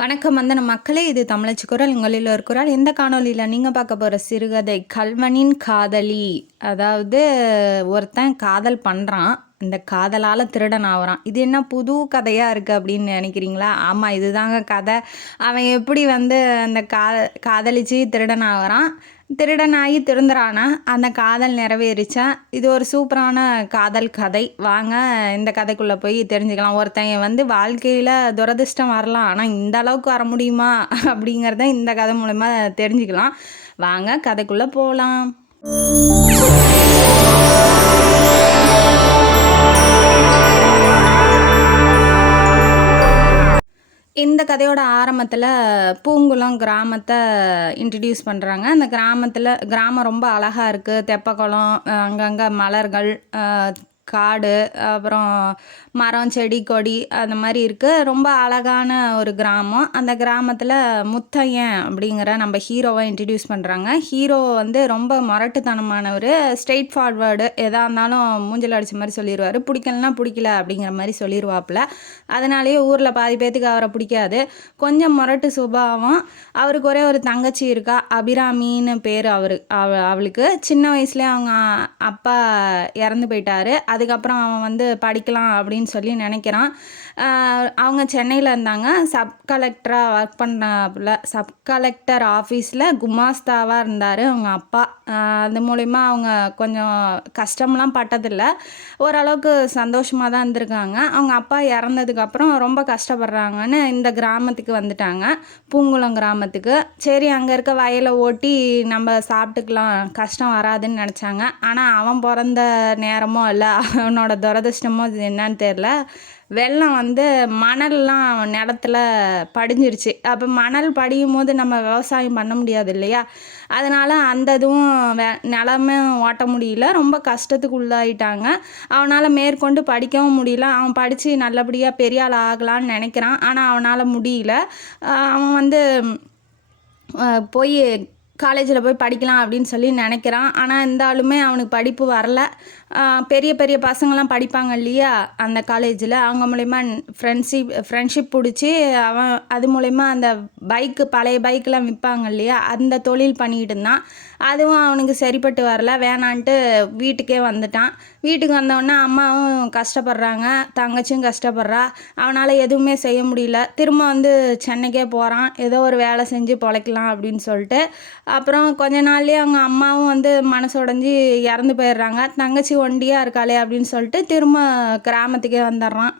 வணக்கம் வந்தன மக்களே, இது தமிழச்சி குரல். உங்களில் ஒரு குரல். இந்த காணொலியில் நீங்கள் பார்க்க போகிற சிறுகதை கல்வனின் காதலி. அதாவது ஒருத்தன் காதல் பண்ணுறான், இந்த காதலால் திருடன் ஆகிறான். இது என்ன புது கதையாக இருக்குது அப்படின்னு நினைக்கிறீங்களா? ஆமாம், இதுதாங்க கதை. அவன் எப்படி அந்த காதலிச்சு திருடன் ஆகிறான், திருடனாகி திருந்துறானா, அந்த காதல் நிறைவேறிச்சா. இது ஒரு சூப்பரான காதல் கதை. வாங்க இந்த கதைக்குள்ளே போய் தெரிஞ்சுக்கலாம். ஒருத்தன் வாழ்க்கையில் துரதிர்ஷ்டம் வரலாம், ஆனால் இந்த அளவுக்கு வர முடியுமா அப்படிங்கிறத இந்த கதை மூலமா தெரிஞ்சுக்கலாம். வாங்க கதைக்குள்ளே போகலாம். இந்த கதையோட ஆரம்பத்தில் பூங்குளம் கிராமத்தை இன்ட்ரடியூஸ் பண்ணுறாங்க. அந்த கிராமம் ரொம்ப அழகாக இருக்குது. தெப்பக்குளம், அங்கங்கே மலர்கள், காடு, அப்புறம் மரம், செடி, கொடி அந்த மாதிரி இருக்குது. ரொம்ப அழகான ஒரு கிராமம். அந்த கிராமத்தில் முத்தையன் அப்படிங்கிற நம்ம ஹீரோவை இன்ட்ரடியூஸ் பண்ணுறாங்க. ஹீரோ ரொம்ப முரட்டுத்தனமானவர். ஸ்ட்ரெயிட் ஃபார்வேர்டு, எதாக இருந்தாலும் மூஞ்சில் அடித்த மாதிரி சொல்லிடுவார். பிடிக்கலன்னா பிடிக்கல அப்படிங்கிற மாதிரி சொல்லிடுவாப்புல. அதனாலேயே ஊரில் பாதி பேத்துக்கு அவரை பிடிக்காது. கொஞ்சம் முரட்டு சுபாவம். அவருக்கு ஒரே ஒரு தங்கச்சி இருக்கா, அபிராமின்னு பேர். அவளுக்கு சின்ன வயசுலேயே அவங்க அப்பா இறந்து போயிட்டாரு. அதுக்கப்புறம் அவன் படிக்கலாம் அப்படின்னு சொல்லி நினைக்கிறான். அவங்க சென்னையில் இருந்தாங்க. சப் கலெக்டராக ஒர்க் பண்ணாப்புல. சப் கலெக்டர் ஆஃபீஸில் குமாஸ்தாவாக இருந்தார் அவங்க அப்பா. அது மூலிமா அவங்க கொஞ்சம் கஷ்டம்லாம் பட்டதில்லை, ஓரளவுக்கு சந்தோஷமாக தான் இருந்திருக்காங்க. அவங்க அப்பா இறந்ததுக்கப்புறம் ரொம்ப கஷ்டப்படுறாங்கன்னு இந்த கிராமத்துக்கு வந்துட்டாங்க, பூங்குளம் கிராமத்துக்கு. சரி, அங்கே இருக்க வயலை ஓட்டி நம்ம சாப்பிட்டுக்கலாம், கஷ்டம் வராதுன்னு நினச்சாங்க. ஆனால் அவன் பிறந்த நேரமோ இல்லை அவனோட துரதிர்ஷ்டமோ என்னன்னு தெரில, வெள்ளம் மணல்லாம் நிலத்துல படிஞ்சிருச்சு. அப்போ மணல் படியும் போது நம்ம விவசாயம் பண்ண முடியாது இல்லையா? அதனால் அந்த இதுவும் நிலமே ஓட்ட முடியல. ரொம்ப கஷ்டத்துக்கு உள்ளாயிட்டாங்க. அவனால் மேற்கொண்டு படிக்கவும் முடியல. அவன் படித்து நல்லபடியாக பெரிய ஆள் ஆகலான்னு நினைக்கிறான், ஆனால் அவனால் முடியல. அவன் போய் காலேஜில் போய் படிக்கலாம் அப்படின்னு சொல்லி நினைக்கிறான். ஆனால் இருந்தாலுமே அவனுக்கு படிப்பு வரல. பெரிய பெரிய பசங்கள்லாம் படிப்பாங்க இல்லையா அந்த காலேஜில், அவங்க மூலயமா ஃப்ரெண்ட்ஷிப் பிடிச்சி அவன் அது மூலயமா அந்த பழைய பைக்கெலாம் விற்பாங்க இல்லையா, அந்த தொழில் பண்ணிக்கிட்டு இருந்தான். அதுவும் அவனுக்கு சரிப்பட்டு வரல, வேணான்ட்டு வீட்டுக்கே வந்துட்டான். வீட்டுக்கு வந்தோடனே அம்மாவும் கஷ்டப்படுறாங்க, தங்கச்சியும் கஷ்டப்படுறா. அவனால் எதுவுமே செய்ய முடியல. திரும்ப சென்னைக்கே போகிறான், ஏதோ ஒரு வேலை செஞ்சு பொழைக்கலாம் அப்படின்னு சொல்லிட்டு. அப்புறம் கொஞ்ச நாள்லேயே அவங்க அம்மாவும் மனசுடைஞ்சி இறந்து போயிடுறாங்க. தங்கச்சி ஒண்டியாக இருக்காளே அப்படின்னு சொல்லிட்டு திரும்ப கிராமத்துக்கே வந்துடுறான்.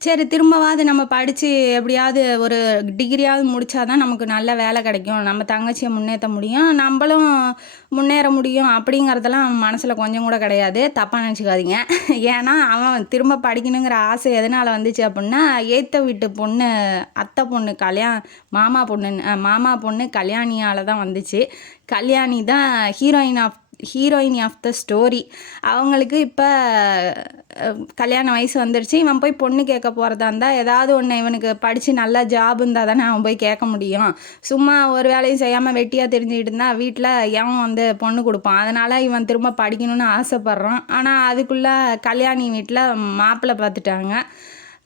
சரி, திரும்பவாது நம்ம படித்து எப்படியாவது ஒரு டிகிரியாவது முடித்தாதான் நமக்கு நல்ல வேலை கிடைக்கும், நம்ம தங்கச்சியை முன்னேற்ற முடியும், நம்மளும் முன்னேற முடியும் அப்படிங்கிறதெல்லாம் அவன் மனசில் கொஞ்சம் கூட கிடையாது. தப்பாக நினச்சிக்காதீங்க. ஏன்னா அவன் திரும்ப படிக்கணுங்கிற ஆசை எதனால் வந்துச்சு அப்படின்னா, ஏற்ற வீட்டு பொண்ணு, அத்தை பொண்ணு மாமா பொண்ணு கல்யாணியால் தான் வந்துச்சு. கல்யாணி தான் ஹீரோயின் ஆஃப் த ஸ்டோரி. அவங்களுக்கு இப்போ கல்யாண வயசு வந்துருச்சு. இவன் போய் பொண்ணு கேட்க போகிறதா இருந்தால் ஏதாவது ஒன்று, இவனுக்கு படித்து நல்ல ஜாப் இருந்தால் தானே அவன் போய் கேட்க முடியும். சும்மா ஒரு வேலையும் செய்யாமல் வெட்டியாக தெரிஞ்சுக்கிட்டு இருந்தால் வீட்டில் எவன் பொண்ணு கொடுப்பான். அதனால் இவன் திரும்ப படிக்கணும்னு ஆசைப்பட்றான். ஆனால் அதுக்குள்ளே கல்யாணி வீட்டில் மாப்பிள்ளை பார்த்துட்டாங்க.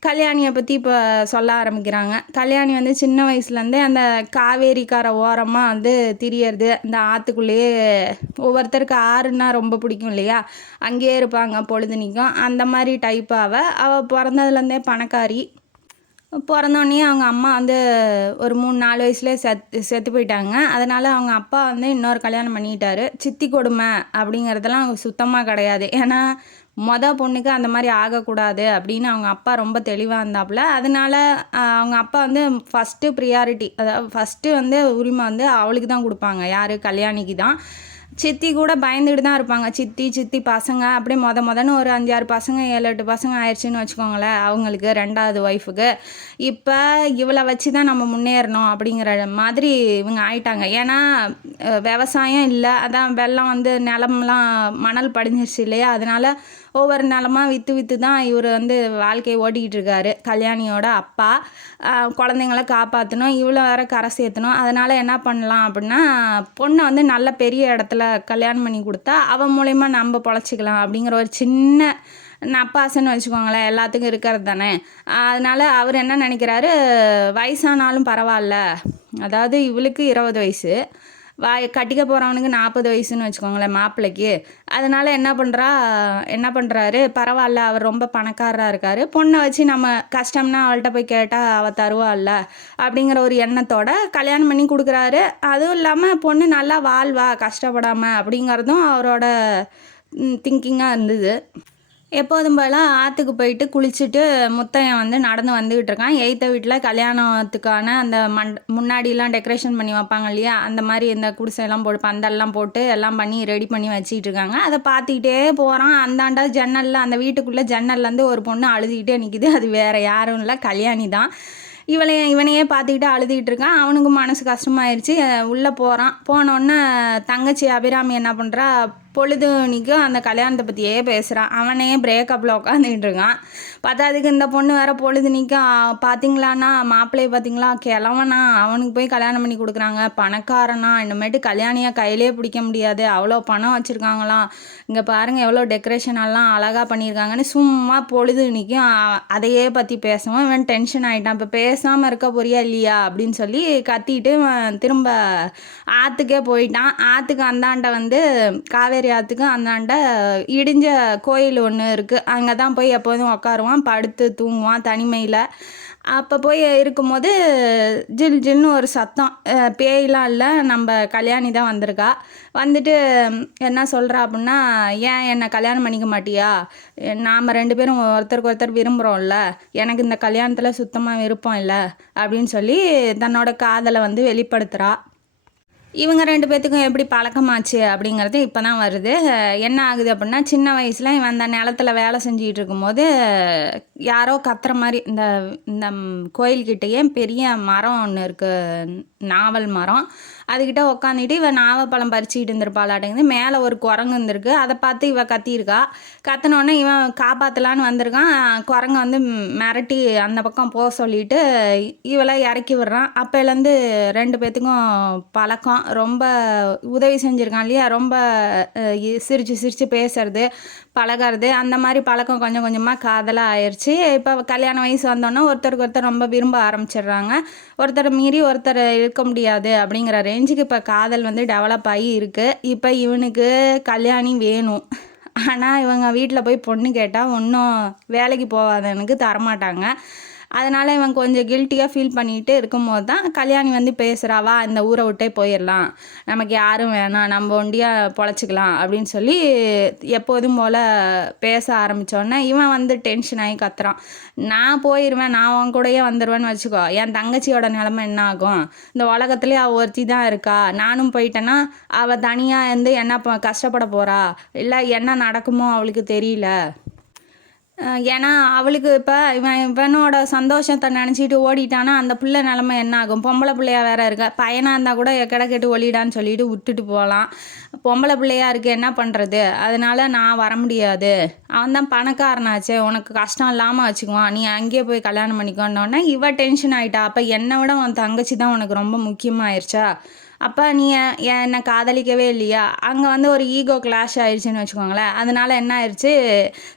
கல்யாணியை பற்றி இப்போ சொல்ல ஆரம்பிக்கிறாங்க. கல்யாணி சின்ன வயசுலேருந்தே அந்த காவேரிக்கார ஓரமாக திரியறது, இந்த ஆற்றுக்குள்ளேயே. ஒவ்வொருத்தருக்கு ஆறுன்னா ரொம்ப பிடிக்கும் இல்லையா, அங்கேயே இருப்பாங்க பொழுதுனிக்கும். அந்த மாதிரி டைப்பாக அவள் பிறந்ததுலேருந்தே பணக்காரி. பிறந்தோடனே அவங்க அம்மா ஒரு 3-4 வயசுலேயே செத்து போயிட்டாங்க. அதனால் அவங்க அப்பா இன்னொரு கல்யாணம் பண்ணிக்கிட்டாரு. சித்தி கொடுமை அப்படிங்கிறதெல்லாம் சுத்தமாக கிடையாது. ஏன்னா பொண்ணுக்கு அந்த மாதிரி ஆகக்கூடாது அப்படின்னு அவங்க அப்பா ரொம்ப தெளிவாக இருந்தாப்புல. அதனால அவங்க அப்பா ஃபஸ்ட்டு ப்ரியாரிட்டி, அதாவது ஃபஸ்ட்டு உரிமை அவளுக்கு தான் கொடுப்பாங்க. யார்? கல்யாணிக்கு தான். சித்தி கூட பயந்துக்கிட்டு தான் இருப்பாங்க. சித்தி பசங்க அப்படியே மொதன்னு ஒரு 5-6 பசங்க, 7-8 பசங்க ஆயிடுச்சுன்னு வச்சுக்கோங்களேன் அவங்களுக்கு, 2வது ஒய்ஃபுக்கு. இப்போ இவளை வச்சு தான் நம்ம முன்னேறணும் அப்படிங்கிற மாதிரி இவங்க ஆயிட்டாங்க. ஏன்னா விவசாயம் இல்லை, அதான் வெள்ளம் நிலம்லாம் மணல் படிஞ்சிருச்சு இல்லையா, அதனால் ஒவ்வொரு நிலமாக விற்று தான் இவர் வாழ்க்கையை ஓட்டிக்கிட்டு இருக்காரு. கல்யாணியோட அப்பா குழந்தைங்கள காப்பாற்றணும், இவ்வளோ வேற கரை சேர்த்தணும். அதனால் என்ன பண்ணலாம் அப்படின்னா, பொண்ணை நல்ல பெரிய இடத்துல கல்யாணம் பண்ணி கொடுத்தா அவன் மூலயமா நம்ம பொழைச்சிக்கலாம் அப்படிங்கிற ஒரு சின்ன நப்பாசன்னு வச்சுக்கோங்களேன், எல்லாத்துக்கும் இருக்கிறது தானே. அதனால அவர் என்ன நினைக்கிறாரு, வயசானாலும் பரவாயில்ல, அதாவது இவளுக்கு 20 வயசு, கட்டிக்க போகிறவனுக்கு 40 வயசுன்னு வச்சுக்கோங்களேன் மாப்பிள்ளைக்கு. அதனால என்ன பண்ணுறாரு, பரவாயில்ல அவர் ரொம்ப பணக்காரராக இருக்கார், பொண்ணை வச்சு நம்ம கஷ்டம்னா அவள்கிட்ட போய் கேட்டால் அவள் தருவாள்ல அப்படிங்கிற ஒரு எண்ணத்தோட கல்யாணம் பண்ணி கொடுக்குறாரு. அதுவும் இல்லாமல் பொண்ணு நல்லா வாழ்வா கஷ்டப்படாமல் அப்படிங்கிறதும் அவரோட திங்கிங்காக இருந்தது. எப்போதும் போல் ஆற்றுக்கு போயிட்டு குளிச்சுட்டு முத்தையன் வந்து நடந்து வந்துக்கிட்டு இருக்கான். எய்த்த வீட்டில் கல்யாணத்துக்கான அந்த முன்னாடிலாம் டெக்கரேஷன் பண்ணி வைப்பாங்க இல்லையா, அந்த மாதிரி இந்த குடிசையெல்லாம் போட்டு பந்தல்லாம் போட்டு எல்லாம் பண்ணி ரெடி பண்ணி வச்சுக்கிட்டு இருக்காங்க. அதை பார்த்துக்கிட்டே போகிறான். அந்தாண்டா ஜன்னலில், அந்த வீட்டுக்குள்ளே ஜன்னல்லேருந்து ஒரு பொண்ணு அழுதுகிட்டே நிற்கிது. அது வேறு யாரும் இல்லை, கல்யாணி தான். இவனையே பார்த்துக்கிட்டு அழுதுகிட்டு இருக்கான். அவனுக்கு மனசு கஷ்டமாயிருச்சு. உள்ளே போகிறான். போனோடனே தங்கச்சி அபிராமி என்ன பண்ணுறா, பொழுதுனிக்கும் அந்த கல்யாணத்தை பற்றியே பேசுகிறான். அவனே பிரேக்கப்பில் உட்காந்துக்கிட்டு இருக்கான். பத்தாதுக்கு இந்த பொண்ணு வேறு பொழுதுனிக்கும் பார்த்தீங்களாண்ணா, மாப்பிள்ளையை பார்த்தீங்களா, கிழவனா, அவனுக்கு போய் கல்யாணம் பண்ணி கொடுக்குறாங்க, பணக்காரனா, இனிமேட்டு கல்யாணியாக கையிலே பிடிக்க முடியாது, அவ்வளோ பணம் வச்சுருக்காங்களாம், இங்கே பாருங்கள் எவ்வளோ டெக்கரேஷனெல்லாம் அழகாக பண்ணியிருக்காங்கன்னு சும்மா பொழுதுனிக்கும் அதையே பற்றி பேசுவோம். இவன் டென்ஷன் ஆகிட்டான். இப்போ பேசாமல் இருக்க போறியா இல்லையா அப்படின்னு சொல்லி கத்திட்டு திரும்ப ஆற்றுக்கே போயிட்டான். ஆற்றுக்கு அந்தாண்ட வந்து காவேரி ஆற்றுக்கு அந்தாண்ட இடிஞ்ச கோயில் ஒன்று இருக்குது. அங்கே தான் போய் எப்போதும் உட்காருவான், படுத்து தூங்குவான் தனிமையில். அப்போ போய் இருக்கும்போது ஜில் ஜில்னு ஒரு சத்தம். பேயெலாம் இல்லை, நம்ம கல்யாணி தான் வந்திருக்கா. வந்துட்டு என்ன சொல்கிறா அப்படின்னா, ஏன் என்னை கல்யாணம் பண்ணிக்க மாட்டியா, நாம் 2 பேரும் ஒருத்தருக்கு ஒருத்தர் விரும்புகிறோம்ல, எனக்கு இந்த கல்யாணத்தில் சுத்தமாக விருப்பம் இல்லை அப்படின்னு சொல்லி தன்னோட காதலை வந்து வெளிப்படுத்துகிறா. இவங்க 2 பேர்த்துக்கும் எப்படி பழக்கமாச்சு அப்படிங்கிறது இப்போ தான் வருது. என்ன ஆகுது அப்படின்னா, சின்ன வயசில் இவன் அந்த நிலத்துல வேலை செஞ்சுக்கிட்டு இருக்கும்போது யாரோ கத்துற மாதிரி இந்த இந்த கோயில்கிட்டயே பெரிய மரம் ஒன்று இருக்குது, நாவல் மரம். அதுக்கிட்ட உக்காந்துட்டு இவன் நாவப்பழம் பறிச்சுக்கிட்டு இருந்திருப்பாளாட்டேங்குது. மேலே ஒரு குரங்கு இருந்திருக்கு. அதை பார்த்து இவ கத்தியிருக்கா. கத்தினோடனே இவன் காப்பாற்றலான்னு வந்திருக்கான். குரங்கு வந்து மிரட்டி அந்த பக்கம் போக சொல்லிட்டு இவளை இறக்கி விடுறான். அப்போலேருந்து 2 பேர்த்துக்கும் பழக்கம். ரொம்ப உதவி செஞ்சுருக்கான் இல்லையா, ரொம்ப சிரித்து சிரித்து பேசுறது, பழகிறது, அந்த மாதிரி பழக்கம் கொஞ்சம் கொஞ்சமாக காதலாக ஆயிடுச்சு. இப்போ கல்யாண வயசு வந்தோன்னா ஒருத்தருக்கு ஒருத்தர் ரொம்ப விரும்ப ஆரம்பிச்சிடுறாங்க. ஒருத்தரை மீறி ஒருத்தர் இருக்க முடியாது அப்படிங்கிற ரேஞ்சுக்கு இப்போ காதல் வந்து டெவலப் ஆகி இருக்குது. இப்போ இவனுக்கு கல்யாணி வேணும். ஆனால் இவங்க வீட்டில் போய் பொண்ணு கேட்டால் ஒன்றும் வேலைக்கு போகாதவனுக்கு தரமாட்டாங்க. அதனால் இவன் கொஞ்சம் கில்ட்டியாக ஃபீல் பண்ணிகிட்டு இருக்கும்போது தான் கல்யாணி வந்து பேசுகிறாவா, இந்த ஊரை விட்டே போயிடலாம், நமக்கு யாரும் வேணாம், நம்ம ஒண்டியாக பொழைச்சிக்கலாம் அப்படின்னு சொல்லி எப்போதும் போல் பேச ஆரம்பித்தோடனே இவன் வந்து டென்ஷன் ஆகி கத்துறான். நான் போயிடுவேன், நான் உன் கூடயே வந்துடுவேன்னு வச்சுக்கோ, என் தங்கச்சியோட நிலமை என்ன ஆகும், இந்த உலகத்துலேயே அவள் ஒருத்தி தான் இருக்கா, நானும் போயிட்டேன்னா அவள் தனியாக இருந்து என்ன கஷ்டப்பட போகிறா, இல்லை என்ன நடக்குமோ அவளுக்கு தெரியல. ஏன்னா அவளுக்கு இப்போ இவனோட சந்தோஷத்தை நினச்சிட்டு ஓடிட்டானா அந்த பிள்ளை நிலமை என்ன ஆகும், பொம்பளை பிள்ளையா வேற இருக்க, பையனாக இருந்தால் கூட எக்கடை கெட்டு ஒளிடான்னு சொல்லிட்டு விட்டுட்டு போகலாம், பொம்பளை பிள்ளையா இருக்கு என்ன பண்ணுறது, அதனால நான் வர முடியாது, அவன் தான் பணக்காரனாச்சே, உனக்கு கஷ்டம் இல்லாமல் வச்சுக்குவான், நீ அங்கேயே போய் கல்யாணம் பண்ணிக்கோன்னொன்னே இவ டென்ஷன் ஆகிட்டா. அப்போ என்னை விட உன் தங்கச்சி தான் உனக்கு ரொம்ப முக்கியமாயிருச்சா, அப்போ நீ என்னை காதலிக்கவே இல்லையா. அங்கே வந்து ஒரு ஈகோ கிளாஷ் ஆயிடுச்சுன்னு வச்சுக்கோங்களேன். அதனால என்ன ஆயிடுச்சு,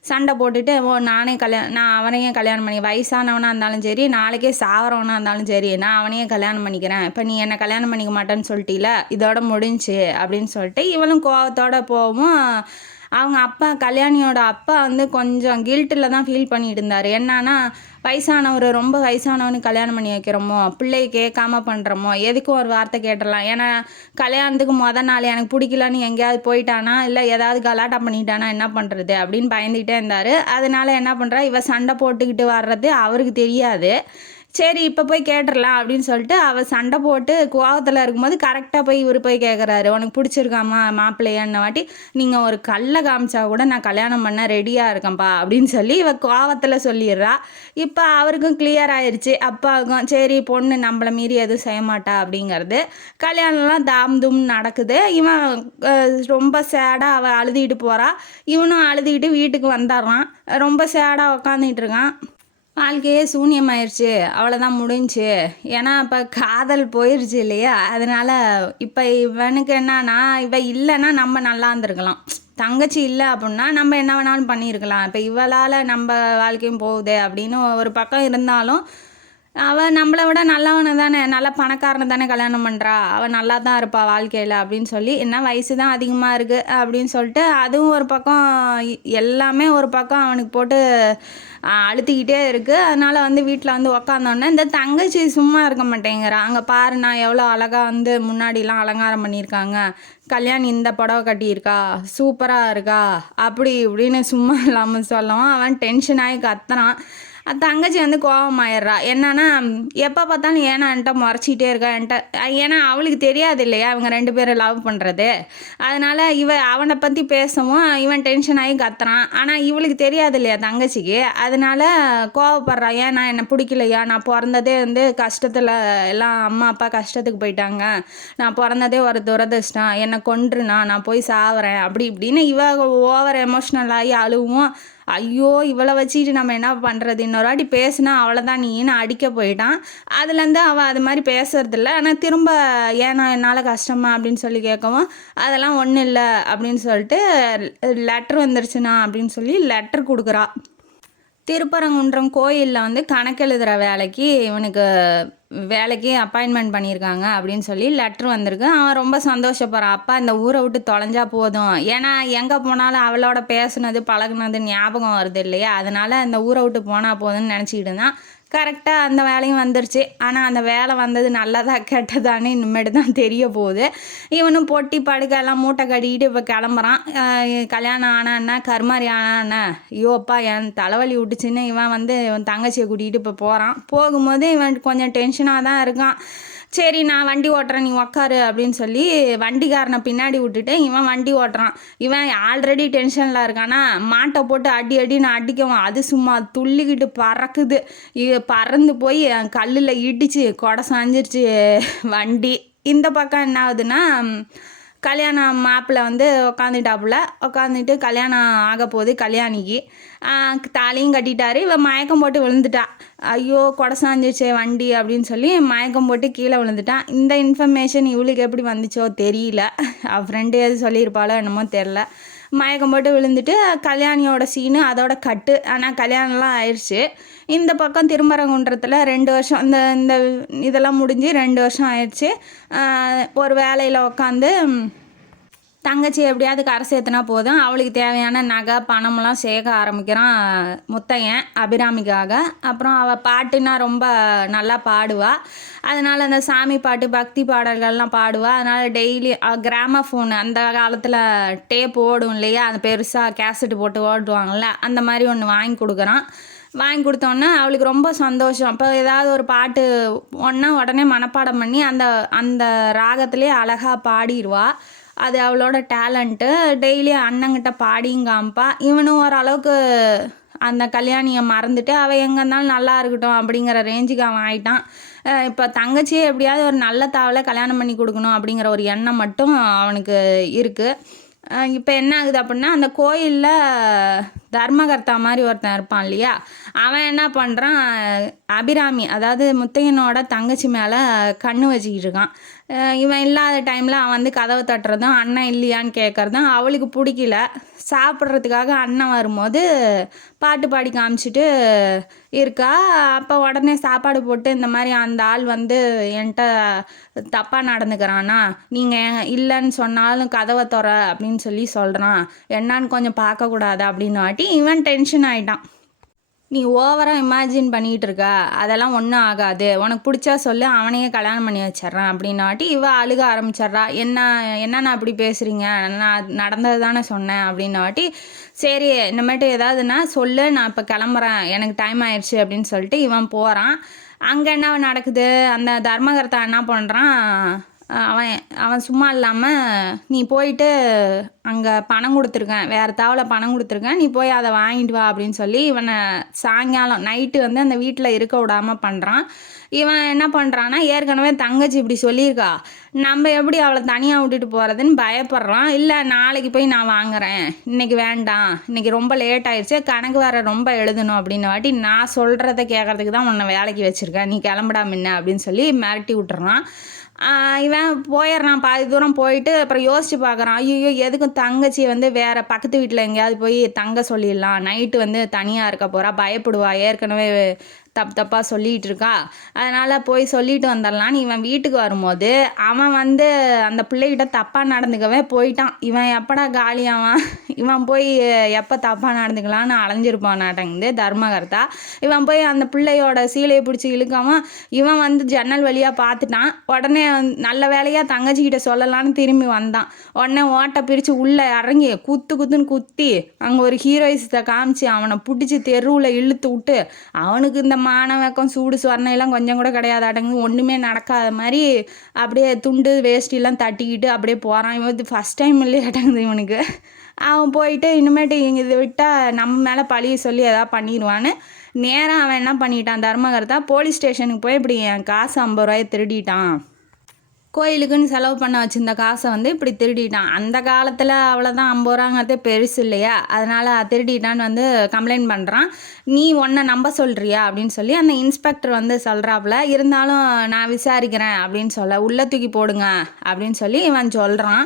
சண்டை போட்டுட்டு நான் அவனையே கல்யாணம் பண்ணி, வயசானவனாக இருந்தாலும் சரி, நாளைக்கே சாவரவனாக இருந்தாலும் சரி, நான் அவனையே கல்யாணம் பண்ணிக்கிறேன், இப்போ நீ என்னை கல்யாணம் பண்ணிக்க மாட்டேன்னு சொல்லிட்டீல, இதோட முடிஞ்சு அப்படின்னு சொல்லிட்டு இவளும் கோவத்தோடு போகவும் அவங்க அப்பா, கல்யாணியோட அப்பா வந்து கொஞ்சம் கில்ட்டில் தான் ஃபீல் பண்ணிட்டு இருந்தார். என்னன்னா, வயசானவர் ரொம்ப வயசானவனுக்கு கல்யாணம் பண்ணி வைக்கிறோமோ, பிள்ளையை கேட்காம பண்ணுறோமோ, எதுக்கும் ஒரு வார்த்தை கேட்டுடலாம், ஏன்னா கல்யாணத்துக்கு நாள் எனக்கு பிடிக்கலன்னு எங்கேயாவது போயிட்டானா, இல்லை ஏதாவது கலாட்டா பண்ணிட்டானா என்ன பண்ணுறது அப்படின்னு பயந்துக்கிட்டே இருந்தார். அதனால என்ன பண்ணுறா, இவ சண்டை போட்டுக்கிட்டு வர்றது அவருக்கு தெரியாது. சரி இப்போ போய் கேட்டுடலாம் அப்படின்னு சொல்லிட்டு அவள் சண்டை போட்டு கோவத்தில் இருக்கும்போது கரெக்டாக போய் இவர் போய் கேட்குறாரு, உனக்கு பிடிச்சிருக்காமா மாப்பிள்ளையான்னு வாட்டி, நீங்கள் ஒரு கல்லை காமிச்சா கூட நான் கல்யாணம் பண்ண ரெடியாக இருக்கேன்ப்பா அப்படின்னு சொல்லி இவள் கோவத்தில் சொல்லிடுறா. இப்போ அவருக்கும் கிளியர் ஆயிடுச்சு, அப்பாவுக்கும் சரி பொண்ணு நம்மளை மீறி எதுவும் செய்ய மாட்டா அப்படிங்கிறது. கல்யாணம்லாம் தாம் தும் நடக்குது. இவன் ரொம்ப சேடாக அவள் அழுதுகிட்டு போகிறா, இவனும் அழுதுகிட்டு வீட்டுக்கு வந்துடுறான். ரொம்ப சேடாக உக்காந்துக்கிட்டு இருக்கான். வாழ்க்கையே சூன்யமாயிருச்சு, அவ்வளோதான் முடிஞ்சு. ஏன்னா இப்போ காதல் போயிடுச்சு இல்லையா, அதனால் இப்போ இவனுக்கு என்னன்னா, இவ இல்லைன்னா நம்ம நல்லா இருந்திருக்கலாம், தங்கச்சி இல்லை அப்படின்னா நம்ம என்ன வேணாலும் பண்ணியிருக்கலாம். இப்போ இவளால் நம்ம வாழ்க்கையும் போகுதே அப்படின்னு ஒரு பக்கம் இருந்தாலும், அவள் நம்மளை விட நல்லவனை தானே, நல்ல பணக்காரனை தானே கல்யாணம் பண்ணுறா, அவள் நல்லா தான் இருப்பா வாழ்க்கையில் அப்படின்னு சொல்லி, என்ன வயசு தான் அதிகமாக இருக்குது அப்படின்னு சொல்லிட்டு அதுவும் ஒரு பக்கம் எல்லாமே ஒரு பக்கம் அவனுக்கு போட்டு அழுத்திக்கிட்டே இருக்குது. அதனால் வந்து வீட்டில் வந்து உக்காந்தோடனே இந்த தங்கச்சி சும்மா இருக்க மாட்டேங்கிறா. அங்கே பாரு நான் எவ்வளோ அழகாக வந்து முன்னாடிலாம் அலங்காரம் பண்ணியிருக்காங்க, கல்யாணி இந்த புடவை கட்டியிருக்கா, சூப்பராக இருக்கா அப்படி இப்படின்னு சும்மா இல்லாமல் சொல்லவும் அவன் டென்ஷன் ஆகி கத்துறான். தங்கச்சி வந்து கோபமாயிடுறா. என்னன்னா எப்போ பார்த்தாலும் ஏன்னா என்கிட்ட முறைச்சிக்கிட்டே இருக்கா என்கிட்ட. ஏன்னா அவளுக்கு தெரியாது இல்லையா அவங்க 2 பேரும் லவ் பண்ணுறது. அதனால் அவனை பற்றி பேசவும் இவன் டென்ஷன் ஆகி கத்துறான். ஆனால் இவளுக்கு தெரியாது இல்லையா தங்கச்சிக்கு. அதனால் கோவப்படுறா. ஏன் நான் என்னை பிடிக்கலையா, நான் பிறந்ததே வந்து கஷ்டத்தில், எல்லாம் அம்மா அப்பா கஷ்டத்துக்கு போயிட்டாங்க, நான் பிறந்ததே ஒரு துரதிர்ஷ்டம், என்னை கொன்றுனா நான் போய் சாவுறேன் அப்படி இப்படின்னு ஓவர் எமோஷ்னல் ஆகி அழுவும். ஐயோ இவளை வச்சுட்டு நம்ம என்ன பண்ணுறது, இன்னொரு வாட்டி பேசுனா அவ்வளோதான் நீன்னு அடிக்க போயிட்டான். அதுலேருந்து அவள் அது மாதிரி பேசுறதில்ல. ஆனால் திரும்ப ஏன்னா என்னால் கஷ்டமா அப்படின்னு சொல்லி கேட்கவும் அதெல்லாம் ஒன்றும் இல்லை அப்படின்னு சொல்லிட்டு லெட்ரு வந்துருச்சுண்ணா அப்படின்னு சொல்லி லெட்ரு கொடுக்குறா. திருப்பரங்குன்றம் கோயிலில் வந்து கணக்கு எழுதுகிற வேலைக்கு இவனுக்கு வேலைக்கு அப்பாயின்மெண்ட் பண்ணியிருக்காங்க அப்படின்னு சொல்லி லெட்ரு வந்திருக்கு. அவன் ரொம்ப சந்தோஷப்படுறான். அப்பா இந்த ஊரை விட்டு தொலைஞ்சா போதும், ஏன்னா எங்கே போனாலும் அவளோட பேசுனது பழகுனது ஞாபகம் வருது இல்லையா, அதனால் இந்த ஊரை விட்டு போனால் போதும்னு நினச்சிக்கிட்டு இருந்தான். கரெக்டாக அந்த வேலையும் வந்துருச்சு. ஆனால் அந்த வேலை வந்தது நல்லதா கெட்டதான்னு இனிமேட்டு தான் தெரிய போகுது. இவனும் பொட்டி படுக்கையெல்லாம் மூட்டை கட்டிக்கிட்டு இப்போ கிளம்புறான். கல்யாணம் ஆனான்னா கருமாரி ஆனான்னா ஐயோப்பா என் தலைவலி விட்டுச்சுன்னு இவன் வந்து இவன் தங்கச்சியை கூட்டிகிட்டு இப்போ போகிறான். போகும்போது இவன் கொஞ்சம் டென்ஷனாக தான் இருக்கான். சரி நான் வண்டி ஓட்டுறேன் நீ உக்காரு அப்படின்னு சொல்லி வண்டிக்காரனை பின்னாடி விட்டுட்டு இவன் வண்டி ஓட்டுறான். இவன் ஆல்ரெடி டென்ஷனில் இருக்கானா, மாட்டை போட்டு அடின்னு அடிக்கவும் அது சும்மா துள்ளிக்கிட்டு பறக்குது. பறந்து போய் கல்லில் இடிச்சு கொடை சாஞ்சிருச்சு வண்டி. இந்த பக்கம் என்ன ஆகுதுன்னா கல்யாணம் மாப்பிள்ளை வந்து உட்காந்துட்டு கல்யாணம் ஆக போகுது கல்யாணிக்கு. தாலியும் கட்டிட்டாரு. இவன் மயக்கம் போட்டு விழுந்துட்டா. ஐயோ கொடை சாஞ்சிச்சே வண்டி அப்படின்னு சொல்லி மயக்கம் போட்டு கீழே விழுந்துட்டான். இந்த இன்ஃபர்மேஷன் இவளுக்கு எப்படி வந்துச்சோ தெரியல, அவள் ஃப்ரெண்டு எது சொல்லியிருப்பாளோ என்னமோ தெரில. மயக்கம் போட்டு விழுந்துட்டு கல்யாணியோட சீனு அதோட கட்டு. ஆனால் கல்யாணம்லாம் ஆயிடுச்சு. இந்த பக்கம் திருமரங்குன்றத்தில் 2 வருஷம் இந்த இதெல்லாம் முடிஞ்சு 2 வருஷம் ஆயிடுச்சு. ஒரு வேலையில் உட்காந்து தங்கச்சி எப்படியாவது கரை சேர்த்துனா போதும், அவளுக்கு தேவையான நகை பணமெல்லாம் சேர்க்க ஆரம்பிக்கிறான் முத்தையன் அபிராமிக்காக. அப்புறம் அவள் பாட்டுன்னா ரொம்ப நல்லா பாடுவாள். அதனால் அந்த சாமி பாட்டு பக்தி பாடல்கள்லாம் பாடுவாள். அதனால் டெய்லி கிராமஃபோன் அந்த காலத்தில் டேப் ஓடும் இல்லையா, அந்த பெருசாக கேசட்டு போட்டு ஓடுவாங்கள்ல, அந்த மாதிரி ஒன்று வாங்கி கொடுக்குறான். வாங்கி கொடுத்தோன்னே அவளுக்கு ரொம்ப சந்தோஷம். அப்போ ஏதாவது ஒரு பாட்டு உடனே மனப்பாடம் பண்ணி அந்த அந்த ராகத்துலேயே அழகாக பாடிடுவாள். அது அவளோட டேலண்ட்டு. டெய்லி அண்ணங்கிட்ட பாடியும் காமிப்பா. இவனும் ஓரளவுக்கு அந்த கல்யாணியை மறந்துட்டு அவள் எங்கே இருந்தாலும் நல்லா இருக்கட்டும் அப்படிங்கிற ரேஞ்சுக்கு அவன் ஆயிட்டான். இப்போ தங்கச்சியே எப்படியாவது ஒரு நல்ல தாவலை கல்யாணம் பண்ணி கொடுக்கணும் அப்படிங்கிற ஒரு எண்ணம் மட்டும் அவனுக்கு இருக்குது. இப்போ என்ன ஆகுது அப்படின்னா அந்த கோயிலில் தர்மகர்த்தா மாதிரி ஒருத்தன் இருப்பான் இல்லையா, அவன் என்ன பண்ணுறான், அபிராமி அதாவது முத்தையனோட தங்கச்சி மேலே கண்ணு வச்சுக்கிட்டு இருக்கான். இவன் இல்லாத டைமில் அவன் வந்து கதவை தட்டுறதும் அண்ணன் இல்லையான்னு கேட்குறதும் அவளுக்கு பிடிக்கல. சாப்பிட்றதுக்காக அண்ணன் வரும்போது பாட்டு பாடி காமிச்சிட்டு இருக்கா. அப்போ உடனே சாப்பாடு போட்டு இந்த மாதிரி அந்த ஆள் வந்து என்கிட்ட தப்பாக நடந்துக்கிறானா, நீங்கள் இல்லைன்னு சொன்னாலும் கதவை தொற அப்படின்னு சொல்கிறான், என்னான்னு கொஞ்சம் பார்க்கக்கூடாது அப்படின்னு வாட்டி இவன் டென்ஷன் ஆகிட்டான். நீ ஓவராக இமேஜின் பண்ணிகிட்டு இருக்க, அதெல்லாம் ஒன்றும் ஆகாது, உனக்கு பிடிச்சா சொல்லு அவனையே கல்யாணம் பண்ணி வச்சிட்றேன் அப்படின்னாட்டி இவள் அழுக ஆரம்பிச்சிட்றா. என்னண்ணா அப்படி பேசுகிறீங்க, நான் நடந்தது தானே சொன்னேன் அப்படின்னாட்டி சரி இனிமேட்டு ஏதாவதுன்னா சொல்லு, நான் இப்போ கிளம்புறேன் எனக்கு டைம் ஆயிடுச்சு அப்படின்னு சொல்லிட்டு இவன் போகிறான். அங்கே என்ன நடக்குது, அந்த தர்மகர்த்தா என்ன பண்ணுறான், அவன் சும்மா இல்லாமல் நீ போயிட்டு அங்கே பணம் கொடுத்துருக்கேன், வேறு தாவலை பணம் கொடுத்துருக்கேன், நீ போய் அதை வாங்கிட்டு வா அப்படின்னு சொல்லி இவனை சாயங்காலம் நைட்டு வந்து அந்த வீட்டில் இருக்க விடாமல் பண்ணுறான். இவன் என்ன பண்ணுறான்னா ஏற்கனவே தங்கச்சி இப்படி சொல்லியிருக்கா, நம்ம எப்படி அவளை தனியாக விட்டுட்டு போகிறதுன்னு பயப்படுறான். இல்லை நாளைக்கு போய் நான் வாங்குறேன், இன்றைக்கி வேண்டாம், இன்றைக்கி ரொம்ப லேட் ஆயிடுச்சு, கணக்கு வேறு ரொம்ப எழுதணும் அப்படின்னு வாட்டி நான் சொல்கிறத கேட்குறதுக்கு தான் உன்னை வேலைக்கு வச்சுருக்கேன், நீ கிளம்புடா முன்ன அப்படின்னு சொல்லி மிரட்டி விட்டுறான். இவன் போயிடுறான். பாதி தூரம் போயிட்டு அப்புறம் யோசித்து பார்க்குறான், ஐயோ எதுக்கும் தங்கச்சி வந்து வேறு பக்கத்து வீட்டில் எங்கேயாவது போய் தங்க சொல்லிடலாம், நைட்டு வந்து தனியாக இருக்க போகிறா, பயப்படுவா, ஏற்கனவே தப்பாக சொல்லிகிட்டு இருக்கா, அதனால் போய் சொல்லிட்டு வந்துடலான்னு இவன் வீட்டுக்கு வரும்போது அவன் வந்து அந்த பிள்ளைகிட்ட தப்பாக நடந்துக்கவே போயிட்டான். இவன் எப்படா காலியாவான், இவன் போய் எப்போ தப்பாக நடந்துக்கலான்னு அலைஞ்சிருப்பான் நாட்டங்குது தர்மகர்த்தா. இவன் போய் அந்த பிள்ளையோட சீலையை பிடிச்சி இழுக்காமல் இவன் வந்து ஜன்னல் வழியாக பார்த்துட்டான். உடனே நல்ல வேலையாக தங்கச்சிக்கிட்ட சொல்லலான்னு திரும்பி வந்தான். உடனே ஓட்டை பிரித்து உள்ளே இறங்கி குத்துன்னு குத்தி அங்கே ஒரு ஹீரோயிஸத்தை காமிச்சு அவனை பிடிச்சி தெருவில் இழுத்து விட்டு, அவனுக்கு இந்த மானவக்கம் சூடு சொர்ணையெல்லாம் கொஞ்சம் கூட கிடையாதாட்டங்குது, ஒன்றுமே நடக்காத மாதிரி அப்படியே துண்டு வேஷ்டிலாம் தட்டிக்கிட்டு அப்படியே போகிறான். இவன் ஃபஸ்ட் டைம் இல்லையாட்டங்குது இவனுக்கு. அவன் போயிட்டு இனிமேட்டு இதை விட்டால் நம்ம மேலே பழிய சொல்லி எதாவது பண்ணிடுவான்னு நேராக அவன் என்ன பண்ணிட்டான், தர்மகர்த்தா போலீஸ் ஸ்டேஷனுக்கு போய் இப்படி என் காசு 50 ரூபாயை திருடிட்டான், கோயிலுக்குன்னு செலவு பண்ண வச்சுருந்த காசை வந்து இப்படி திருடிட்டான். அந்த காலத்தில் அவ்வளோதான் 50 ரூபாங்கிறதே பெருசு இல்லையா, அதனால் திருடிட்டான்னு வந்து கம்ப்ளைண்ட் பண்ணுறான். நீ உன்னை நம்ப சொல்கிறியா அப்படின்னு சொல்லி அந்த இன்ஸ்பெக்டர் வந்து சொல்கிறாப்புல. இருந்தாலும் நான் விசாரிக்கிறேன் அப்படின்னு சொல்ல, உள்ளே தூக்கி போடுங்க அப்படின்னு சொல்லி இவன் சொல்கிறான்.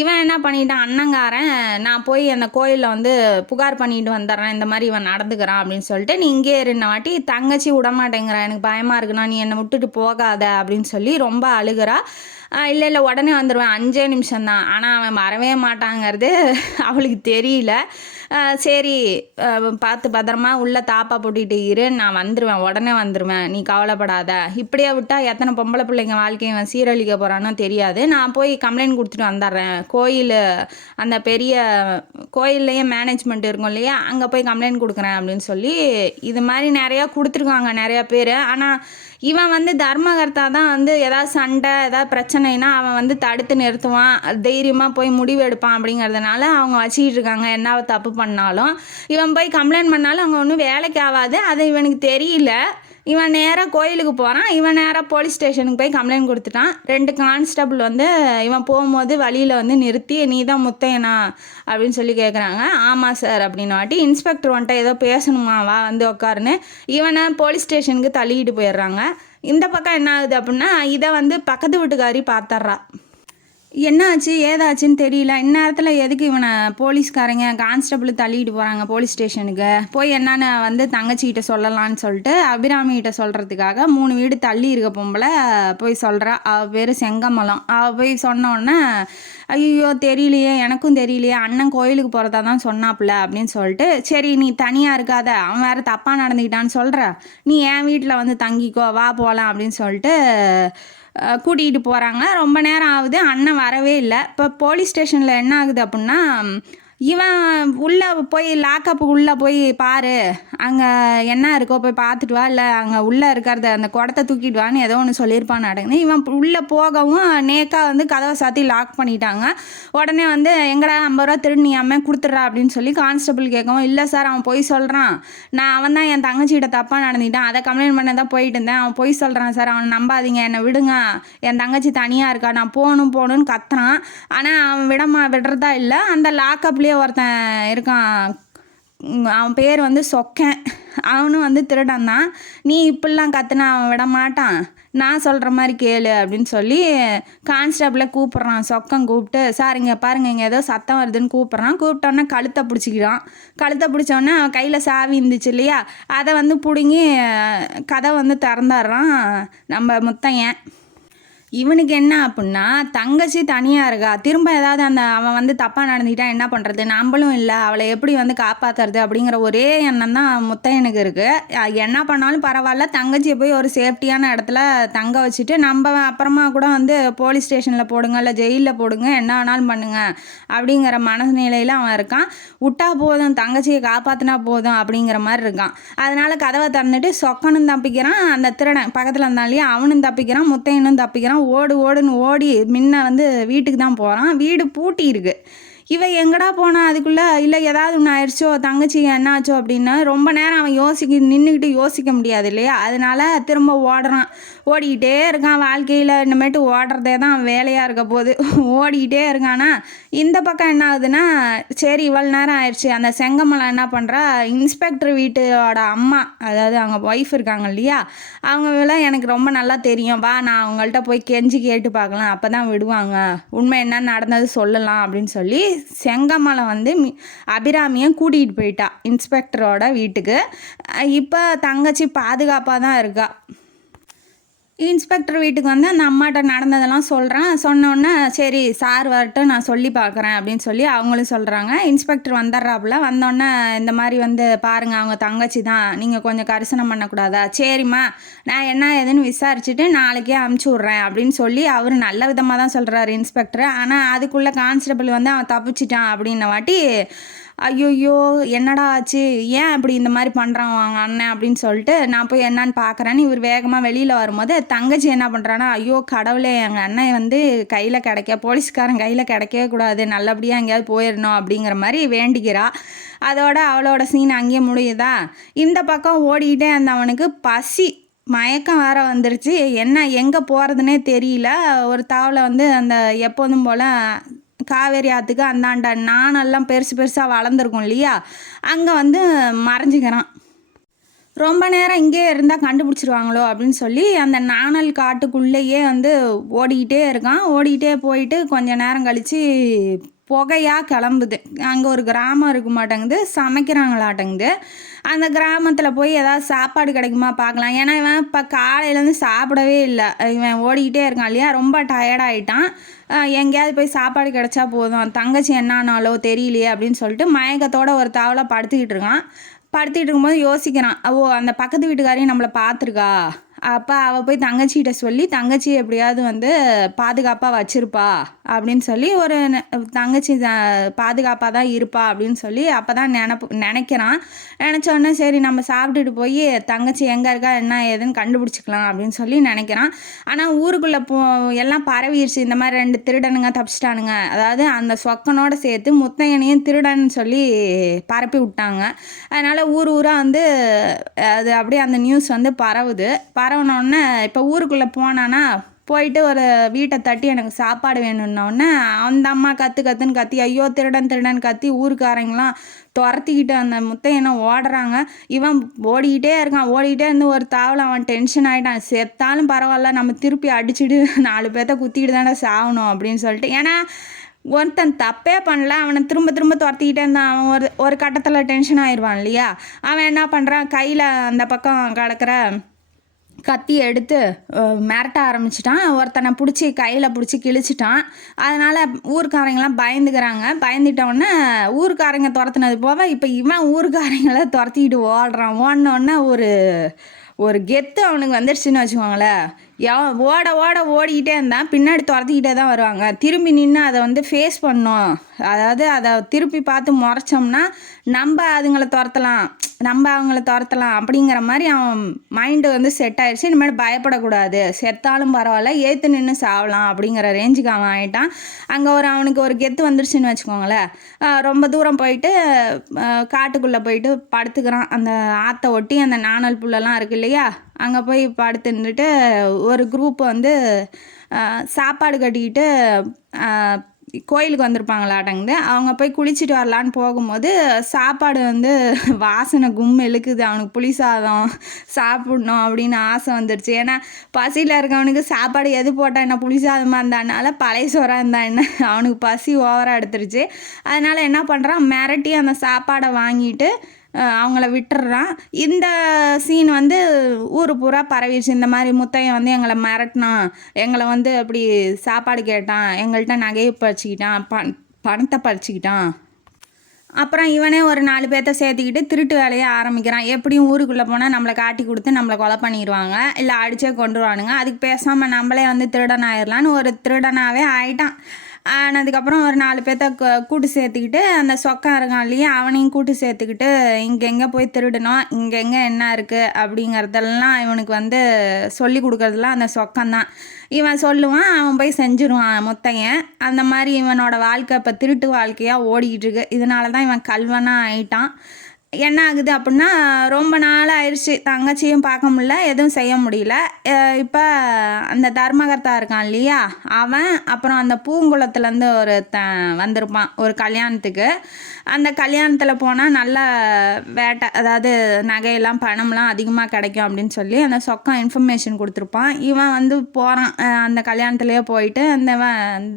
இவன் என்ன பண்ணிட்டான், அண்ணங்காரன் நான் போய் அந்த கோயிலில் வந்து புகார் பண்ணிட்டு வந்துடுறேன், இந்த மாதிரி இவன் நடந்துக்கிறான் அப்படின்னு சொல்லிட்டு, நீ இங்கே இருந்த வாட்டி தங்கச்சி விடமாட்டேங்கிறான், எனக்கு பயமாக இருக்குண்ணா, நீ என்னை விட்டுட்டு போகாத அப்படின்னு சொல்லி ரொம்ப அழுகிறா. இல்லை உடனே வந்துடுவேன், 5 நிமிஷம்தான். ஆனால் அவன் வரவே மாட்டாங்கிறது அவளுக்கு தெரியல. சரி பார்த்து பத்திரமா உள்ளே தாப்பா போட்டுக்கிட்டு இரு, நான் வந்துடுவேன், உடனே வந்துடுவேன், நீ கவலைப்படாத. இப்படியே விட்டால் எத்தனை பொம்பளை பிள்ளைங்க வாழ்க்கையை சீரழிக்க போகிறானோ தெரியாது, நான் போய் கம்ப்ளைண்ட் கொடுத்துட்டு வந்துடுறேன், கோயில் அந்த பெரிய கோயில்லையே மேனேஜ்மெண்ட் இருக்கும் இல்லையா, அங்கே போய் கம்ப்ளைண்ட் கொடுக்குறேன் அப்படின்னு சொல்லி இது மாதிரி நிறையா கொடுத்துருக்காங்க நிறையா பேர். ஆனால் இவன் வந்து தர்மகர்த்தா தான் வந்து எதாவது சண்டை ஏதாவது பிரச்சனைனா அவன் வந்து தடுத்து நிறுத்துவான், தைரியமாக போய் முடிவு எடுப்பான். அப்படிங்கிறதுனால அவங்க வச்சுக்கிட்டு இருக்காங்க, என்ன தப்பு பண்ணாலும் இவன் போய் கம்ப்ளைண்ட் பண்ணாலும் அவங்க ஒன்றும் வேலைக்கு ஆகாது. அது இவனுக்கு தெரியல. இவன் நேராக கோயிலுக்கு போகிறான், இவன் நேராக போலீஸ் ஸ்டேஷனுக்கு போய் கம்ப்ளைண்ட் கொடுத்துட்டான். 2 கான்ஸ்டபிள் வந்து இவன் போகும்போது வழியில் வந்து நிறுத்தி, நீ தான் முத்தையனா அப்படின்னு சொல்லி கேட்குறாங்க. ஆமாம் சார் அப்படின்னு வாட்டி, இன்ஸ்பெக்டர் வந்துட்டு ஏதோ பேசணுமா, வா வந்து உட்காருன்னு இவனை போலீஸ் ஸ்டேஷனுக்கு தள்ளிக்கிட்டு போயிடுறாங்க. இந்த பக்கம் என்ன ஆகுது அப்படின்னா, இதை வந்து பக்கத்து வீட்டுக்காரி பார்த்துட்றா. என்னாச்சு ஏதாச்சுன்னு தெரியல, இந்நேரத்தில் எதுக்கு இவனை போலீஸ்காரங்க கான்ஸ்டபிள் தள்ளிட்டு போகிறாங்க போலீஸ் ஸ்டேஷனுக்கு, போய் என்னன்னு வந்து தங்கச்சிக்கிட்ட சொல்லலான்னு சொல்லிட்டு அபிராமிகிட்ட சொல்கிறதுக்காக 3 வீடு தள்ளி இருக்க பொம்பளை போய் சொல்கிறா. அவள் பேர் செங்கமலம். அவள் போய் சொன்னோடனே, ஐயோ தெரியலையே, எனக்கும் தெரியலையே, அண்ணன் கோயிலுக்கு போகிறதா தான் சொன்னாப்புல அப்படின்னு சொல்லிட்டு, சரி நீ தனியாக இருக்காத, அவன் வேறு தப்பாக நடந்துக்கிட்டான்னு சொல்கிற, நீ என் வீட்டில் வந்து தங்கிக்கோ, வா போகலாம் அப்படின்னு சொல்லிட்டு கூட்டிகிட்டு போகிறாங்க. ரொம்ப நேரம் ஆகுது, அண்ணன் வரவே இல்லை. இப்போ போலீஸ் ஸ்டேஷனில் என்ன ஆகுது அப்படின்னா, இவன் உள்ளே போய் லாக்கப்புக்கு உள்ளே போய் பாரு, அங்கே என்ன இருக்கோ போய் பார்த்துட்டு வா, இல்லை அங்கே உள்ளே இருக்கிறத அந்த குடத்தை தூக்கிட்டு வான்னு ஏதோ ஒன்று சொல்லியிருப்பான் நடக்குது. இவன் உள்ளே போகவும் நேக்காக வந்து கதவை சாத்தி லாக் பண்ணிட்டாங்க. உடனே வந்து எங்கடா 50 ரூபா திருடினியாமே கொடுத்துட்றா அப்படின்னு சொல்லி கான்ஸ்டபிள் கேட்கவும், இல்லை சார் அவன் பொய் சொல்கிறான், அவன் தான் என் தங்கச்சிகிட்ட தப்பாக நடந்துட்டான், அதை கம்ப்ளைண்ட் பண்ண தான் போயிட்டு இருந்தேன், அவன் பொய் சொல்கிறான் சார், அவனை நம்பாதீங்க, என்னை விடுங்க, என் தங்கச்சி தனியாக இருக்கா, நான் போகணும்னு கத்துறான். ஆனால் அவன் விடுறதா இல்லை. அந்த லாக்கப்லேயே ஒருத்தன் இருக்கான், அவன் பேர் வந்து சொக்கன், அவனும் வந்து திருடன் தான். நீ இப்படிலாம் கத்துனா அவன் விட மாட்டான், நான் சொல்கிற மாதிரி கேளு அப்படின்னு சொல்லி கான்ஸ்டபிளை கூப்பிட்றான். சொக்கம் கூப்பிட்டு, சார் இங்கே பாருங்கள், இங்கே ஏதோ சத்தம் வருதுன்னு கூப்பிட்றான். கூப்பிட்டோன்னே கழுத்தை பிடிச்சிக்கிறான். கழுத்தை பிடிச்சோன்னே அவன் கையில் சாவி இருந்துச்சு இல்லையா, அதை வந்து பிடுங்கி கதை வந்து திறந்துடுறான் நம்ம முத்தையன். இவனுக்கு என்ன அப்படின்னா, தங்கச்சி தனியாக இருக்கா, திரும்ப ஏதாவது அவன் வந்து தப்பாக நடந்துக்கிட்டா என்ன பண்ணுறது, நம்மளும் இல்லை, அவளை எப்படி வந்து காப்பாற்றுறது அப்படிங்கிற ஒரே எண்ணம் தான் முத்தையனுக்கு இருக்குது. என்ன பண்ணாலும் பரவாயில்ல, தங்கச்சியை போய் ஒரு சேஃப்டியான இடத்துல தங்க வச்சுட்டு நம்ம அப்புறமா கூட வந்து போலீஸ் ஸ்டேஷனில் போடுங்க, இல்லை ஜெயிலில் போடுங்க, என்ன வேணாலும் பண்ணுங்க அப்படிங்கிற மனநிலையில் அவன் இருக்கான். விட்டா போதும், தங்கச்சியை காப்பாற்றினா போதும் அப்படிங்கிற மாதிரி இருக்கான். அதனால் கதவை திறந்துட்டு சொக்கனும் தப்பிக்கிறான், அந்த திருடன் பக்கத்தில் இருந்தாலே அவனும் தப்பிக்கிறான், முத்தையனும் தப்பிக்கிறான். ஓடுன்னு ஓடி முன்ன வந்து வீட்டுக்கு தான் போகிறான். வீடு பூட்டி இருக்கு. இவன் எங்கடா போனா அதுக்குள்ளே, இல்லை ஏதாவது ஒன்று ஆயிடுச்சோ, தங்கச்சி என்ன ஆச்சோ அப்படின்னு ரொம்ப நேரம் அவன் நின்றுக்கிட்டு யோசிக்க முடியாது இல்லையா, அதனால திரும்ப ஓடுறான். ஓடிக்கிட்டே இருக்கான். வாழ்க்கையில் இனிமேட்டு ஓடுறதே தான் வேலையாக இருக்க போகுது. ஓடிக்கிட்டே இருக்கானா இந்த பக்கம் என்ன ஆகுதுன்னா, சரி இவ்வளோ நேரம் ஆயிடுச்சு. அந்த செங்கமலம் என்ன பண்ணுறா, இன்ஸ்பெக்டர் வீட்டோட அம்மா, அதாவது அவங்க ஒய்ஃப் இருக்காங்க இல்லையா, அவங்களாம் எனக்கு ரொம்ப நல்லா தெரியும், வா நான் அவங்கள்ட்ட போய் கெஞ்சி கேட்டு பார்க்கலாம், அப்போ தான் விடுவாங்க, உண்மை என்ன நடந்தது சொல்லலாம் அப்படின்னு சொல்லி செங்கமலம் வந்து அபிராமியை கூட்டிகிட்டு போயிட்டா இன்ஸ்பெக்டரோட வீட்டுக்கு. இப்போ தங்கச்சி பாதுகாப்பாக தான் இருக்கா. இன்ஸ்பெக்டர் வீட்டுக்கு வந்து அந்த அம்மாட்ட நடந்ததெல்லாம் சொல்கிறேன். சொன்னோன்னே சரி சார் வரட்டும், நான் சொல்லி பார்க்குறேன் அப்படின்னு சொல்லி அவங்களும் சொல்கிறாங்க. இன்ஸ்பெக்டர் வந்துடுறாப்புல. வந்தோடனே இந்த மாதிரி வந்து பாருங்கள், அவங்க தங்கச்சி தான், நீங்கள் கொஞ்சம் கரிசனம் பண்ணக்கூடாதா? சரிம்மா, நான் என்ன ஏதுன்னு விசாரிச்சுட்டு நாளைக்கே அமுச்சு விட்றேன் அப்படின்னு சொல்லி அவர் நல்ல விதமாக தான் சொல்கிறாரு இன்ஸ்பெக்டர். ஆனால் அதுக்குள்ளே கான்ஸ்டபிள் வந்து அவன் தப்பிச்சிட்டான் அப்படின்ன வாட்டி, ஐயோயோ என்னடா ஆச்சு, ஏன் அப்படி இந்த மாதிரி பண்ணுறான் அவங்க அண்ணன் அப்படின்னு சொல்லிட்டு நான் போய் என்னான்னு பார்க்குறேன்னு இவர் வேகமாக வெளியில் வரும்போது தங்கச்சி என்ன பண்ணுறான்னா, ஐயோ கடவுளே, எங்கள் அண்ணன் வந்து கையில் கிடைக்க, போலீஸ்காரன் கையில் கிடைக்கவே கூடாது, நல்லபடியாக எங்கேயாவது போயிடணும் அப்படிங்கிற மாதிரி வேண்டிக்கிறா. அதோட அவளோட சீன் அங்கேயே முடியுதா. இந்த பக்கம் ஓடிக்கிட்டே இருந்தவனுக்கு பசி மயக்கம் வேற வந்துருச்சு. என்ன எங்கே போகிறதுனே தெரியல. ஒரு தாவலை வந்து அந்த எப்போதும் போல் காவேரி ஆற்றுக்கு அந்தாண்ட நானெல்லாம் பெருசு பெருசாக வளர்ந்துருக்கும் இல்லையா, அங்கே வந்து மறைஞ்சிக்கிறான். ரொம்ப நேரம் இங்கே இருந்தால் கண்டுபிடிச்சிருவாங்களோ அப்படின்னு சொல்லி அந்த நாணல் காட்டுக்குள்ளேயே வந்து ஓடிக்கிட்டே இருக்கான். ஓடிக்கிட்டே போயிட்டு கொஞ்சம் நேரம் கழித்து புகையாக கிளம்புது. அங்கே ஒரு கிராமம் இருக்க மாட்டேங்குது, சமைக்கிறாங்களாட்டங்குது. அந்த கிராமத்தில் போய் ஏதாவது சாப்பாடு கிடைக்குமா பார்க்கலாம். ஏன்னா இவன் இப்போ காலையிலேருந்து சாப்பிடவே இல்லை. இவன் ஓடிக்கிட்டே இருக்கான் இல்லையா, ரொம்ப டயர்டாகிட்டான். எங்கேயாவது போய் சாப்பாடு கிடைச்சா போதும், தங்கச்சி என்னானாலோ தெரியலையே அப்படின்னு சொல்லிட்டு மயக்கத்தோடு ஒரு தாவலை படுத்துக்கிட்டு இருக்கான். படுத்திகிட்டு இருக்கும்போது யோசிக்கிறான், ஓ அந்த பக்கத்து வீட்டுக்காரையும் நம்மளை பார்த்துருக்கா, அப்போ அவள் போய் தங்கச்சிகிட்ட சொல்லி தங்கச்சி எப்படியாவது வந்து பாதுகாப்பாக வச்சுருப்பா அப்படின்னு சொல்லி, ஒரு தங்கச்சி பாதுகாப்பாக தான் இருப்பா அப்படின்னு சொல்லி அப்போ தான் நினைக்கிறான். நினச்சோடனே சரி நம்ம சாப்பிட்டுட்டு போய் தங்கச்சி எங்கே இருக்கா என்ன ஏதுன்னு கண்டுபிடிச்சிக்கலாம் அப்படின்னு சொல்லி நினைக்கிறான். ஆனால் ஊருக்குள்ளே எல்லாம் பரவிடுச்சு, இந்த மாதிரி 2 திருடனுங்க தப்பிச்சிட்டானுங்க, அதாவது அந்த சொக்கனோட சேர்த்து முத்தையனையும் திருடன்னு சொல்லி பரப்பி விட்டாங்க. அதனால் ஊராக வந்து அது அப்படியே அந்த நியூஸ் வந்து பரவுது. பரவனோடனே இப்போ ஊருக்குள்ளே போனான்னா போயிட்டு ஒரு வீட்டை தட்டி எனக்கு சாப்பாடு வேணும்னோடனே அந்த அம்மா கற்றுன்னு கத்தி, ஐயோ திருடன் திருடன் கத்தி ஊருக்காரங்களாம் துரத்திக்கிட்டு அந்த முத்தையனை ஓடுறாங்க. இவன் ஓடிக்கிட்டே இருக்கான். ஓடிக்கிட்டே இருந்து ஒரு தாவலை அவன் டென்ஷன் ஆகிட்டான், செத்தாலும் பரவாயில்ல நம்ம திருப்பி அடிச்சுட்டு 4 பேர்த்த குத்திக்கிட்டு தானே சாகணும் அப்படின்னு சொல்லிட்டு. ஏன்னா ஒருத்தன் தப்பே பண்ணல, அவனை திரும்ப திரும்ப துரத்திக்கிட்டே இருந்தான். அவன் ஒரு கட்டத்தில் டென்ஷன் ஆயிடுவான் இல்லையா. அவன் என்ன பண்ணுறான், கையில் அந்த பக்கம் கிடக்கிற கத்தி எடுத்து மிரட்ட ஆரம்பிச்சிட்டான். ஒருத்தனை பிடிச்சி கையில் பிடிச்சி கிழிச்சிட்டான். அதனால் ஊருக்காரங்களாம் பயந்துக்கிறாங்க. பயந்துட்டோடனே ஊருக்காரங்க துரத்துனது போக இப்போ இவன் ஊருக்காரங்களை துரத்திக்கிட்டு ஓடுறான். ஓடினோடனே ஒரு கெத்து அவனுக்கு வந்துடுச்சுன்னு வச்சுக்கோங்களேன். ஓட ஓட ஓடிக்கிட்டே இருந்தான். பின்னாடி துரத்திக்கிட்டே தான் வருவாங்க. திரும்பி நின்று அதை வந்து ஃபேஸ் பண்ணோம், அதாவது அதை திருப்பி பார்த்து முறைச்சோம்னா நம்ம அதுங்களை துரத்தலாம், நம்ம அவங்கள துரத்தலாம் அப்படிங்கிற மாதிரி அவன் மைண்டு வந்து செட் ஆயிடுச்சு. இனிமேல் பயப்படக்கூடாது, செத்தாலும் பரவாயில்ல ஏற்று நின்று சாவலாம் அப்படிங்கிற ரேஞ்சுக்கு அவன் ஆகிட்டான். அங்கே அவனுக்கு ஒரு கெத்து வந்துடுச்சுன்னு வச்சுக்கோங்களேன். ரொம்ப தூரம் போயிட்டு காட்டுக்குள்ளே போயிட்டு படுத்துக்கிறான். அந்த ஆற்றை ஒட்டி அந்த நாணல் புல்லெல்லாம் இருக்கு இல்லையா, அங்கே போய் படுத்துட்டு ஒரு குரூப் வந்து சாப்பாடு கட்டிக்கிட்டு கோயிலுக்கு வந்திருப்பாங்களாட்டங்குது. அவங்க போய் குளிச்சுட்டு வரலான்னு போகும்போது சாப்பாடு வந்து வாசனை இழுக்குது. அவனுக்கு புளி சாதம் சாப்பிட்ணும் அப்படின்னு ஆசை வந்துடுச்சு. ஏன்னா பசியில் இருக்கவனுக்கு சாப்பாடு எது போட்டால் என்ன, புளி சாதமாக இருந்தானால பழைய சோறாக இருந்தா என்ன, அவனுக்கு பசி ஓவராக எடுத்துருச்சு. அதனால் என்ன பண்ணுறான், மிரட்டி அந்த சாப்பாடை வாங்கிட்டு அவங்கள விட்டுடுறான். இந்த சீன் வந்து ஊர் பூரா பரவிடுச்சு. இந்த மாதிரி முத்தையன் வந்து எங்களை மிரட்டினான், எங்களை வந்து அப்படி சாப்பாடு கேட்டான், எங்கள்கிட்ட நகையை பறிச்சுக்கிட்டான், பணத்தை பறிச்சுக்கிட்டான். அப்புறம் இவனே ஒரு 4 பேர்த்த சேர்த்துக்கிட்டு திருட்டு வேலையை ஆரம்பிக்கிறான். எப்படியும் ஊருக்குள்ளே போனால் நம்மளை காட்டி கொடுத்து நம்மளை கொலை பண்ணிடுவாங்க, இல்லை அடித்தே கொண்டுருவானுங்க. அதுக்கு பேசாமல் நம்மளே வந்து திருடன் ஆயிடலான்னு ஒரு திருடனாகவே ஆயிட்டான். ஆனதுக்கப்புறம் ஒரு 4 பேர்த்த கூட்டு சேர்த்துக்கிட்டு அந்த சொக்கம் இருக்கான் இல்லையா, அவனையும் கூட்டு சேர்த்துக்கிட்டு இங்கெங்கே போய் திருடணும், இங்கெங்கே என்ன இருக்குது அப்படிங்கிறதெல்லாம் இவனுக்கு வந்து சொல்லி கொடுக்குறதுலாம் அந்த சொக்கம்தான். இவன் சொல்லுவான், அவன் போய் செஞ்சுருவான் முத்தையன். அந்த மாதிரி இவனோட வாழ்க்கை இப்போ திருட்டு வாழ்க்கையாக ஓடிக்கிட்டு இருக்கு. இதனால தான் இவன் கல்வனாக ஆயிட்டான். என்ன ஆகுது அப்படின்னா, ரொம்ப நாள் ஆயிடுச்சு தங்கச்சியும் பார்க்க முடியல, எதுவும் செய்ய முடியல. இப்போ அந்த தர்மகர்த்தா இருக்கான் இல்லையா, அவன் அப்புறம் அந்த பூங்குளத்துலேருந்து வந்திருப்பான் ஒரு கல்யாணத்துக்கு. அந்த கல்யாணத்தில் போனால் நல்ல வேட்டை, அதாவது நகையெல்லாம் பணம்லாம் அதிகமாக கிடைக்கும் அப்படின்னு சொல்லி அந்த சொக்கம் இன்ஃபர்மேஷன் கொடுத்துருப்பான். இவன் வந்து போகிறான் அந்த கல்யாணத்துலேயே போயிட்டு. அந்த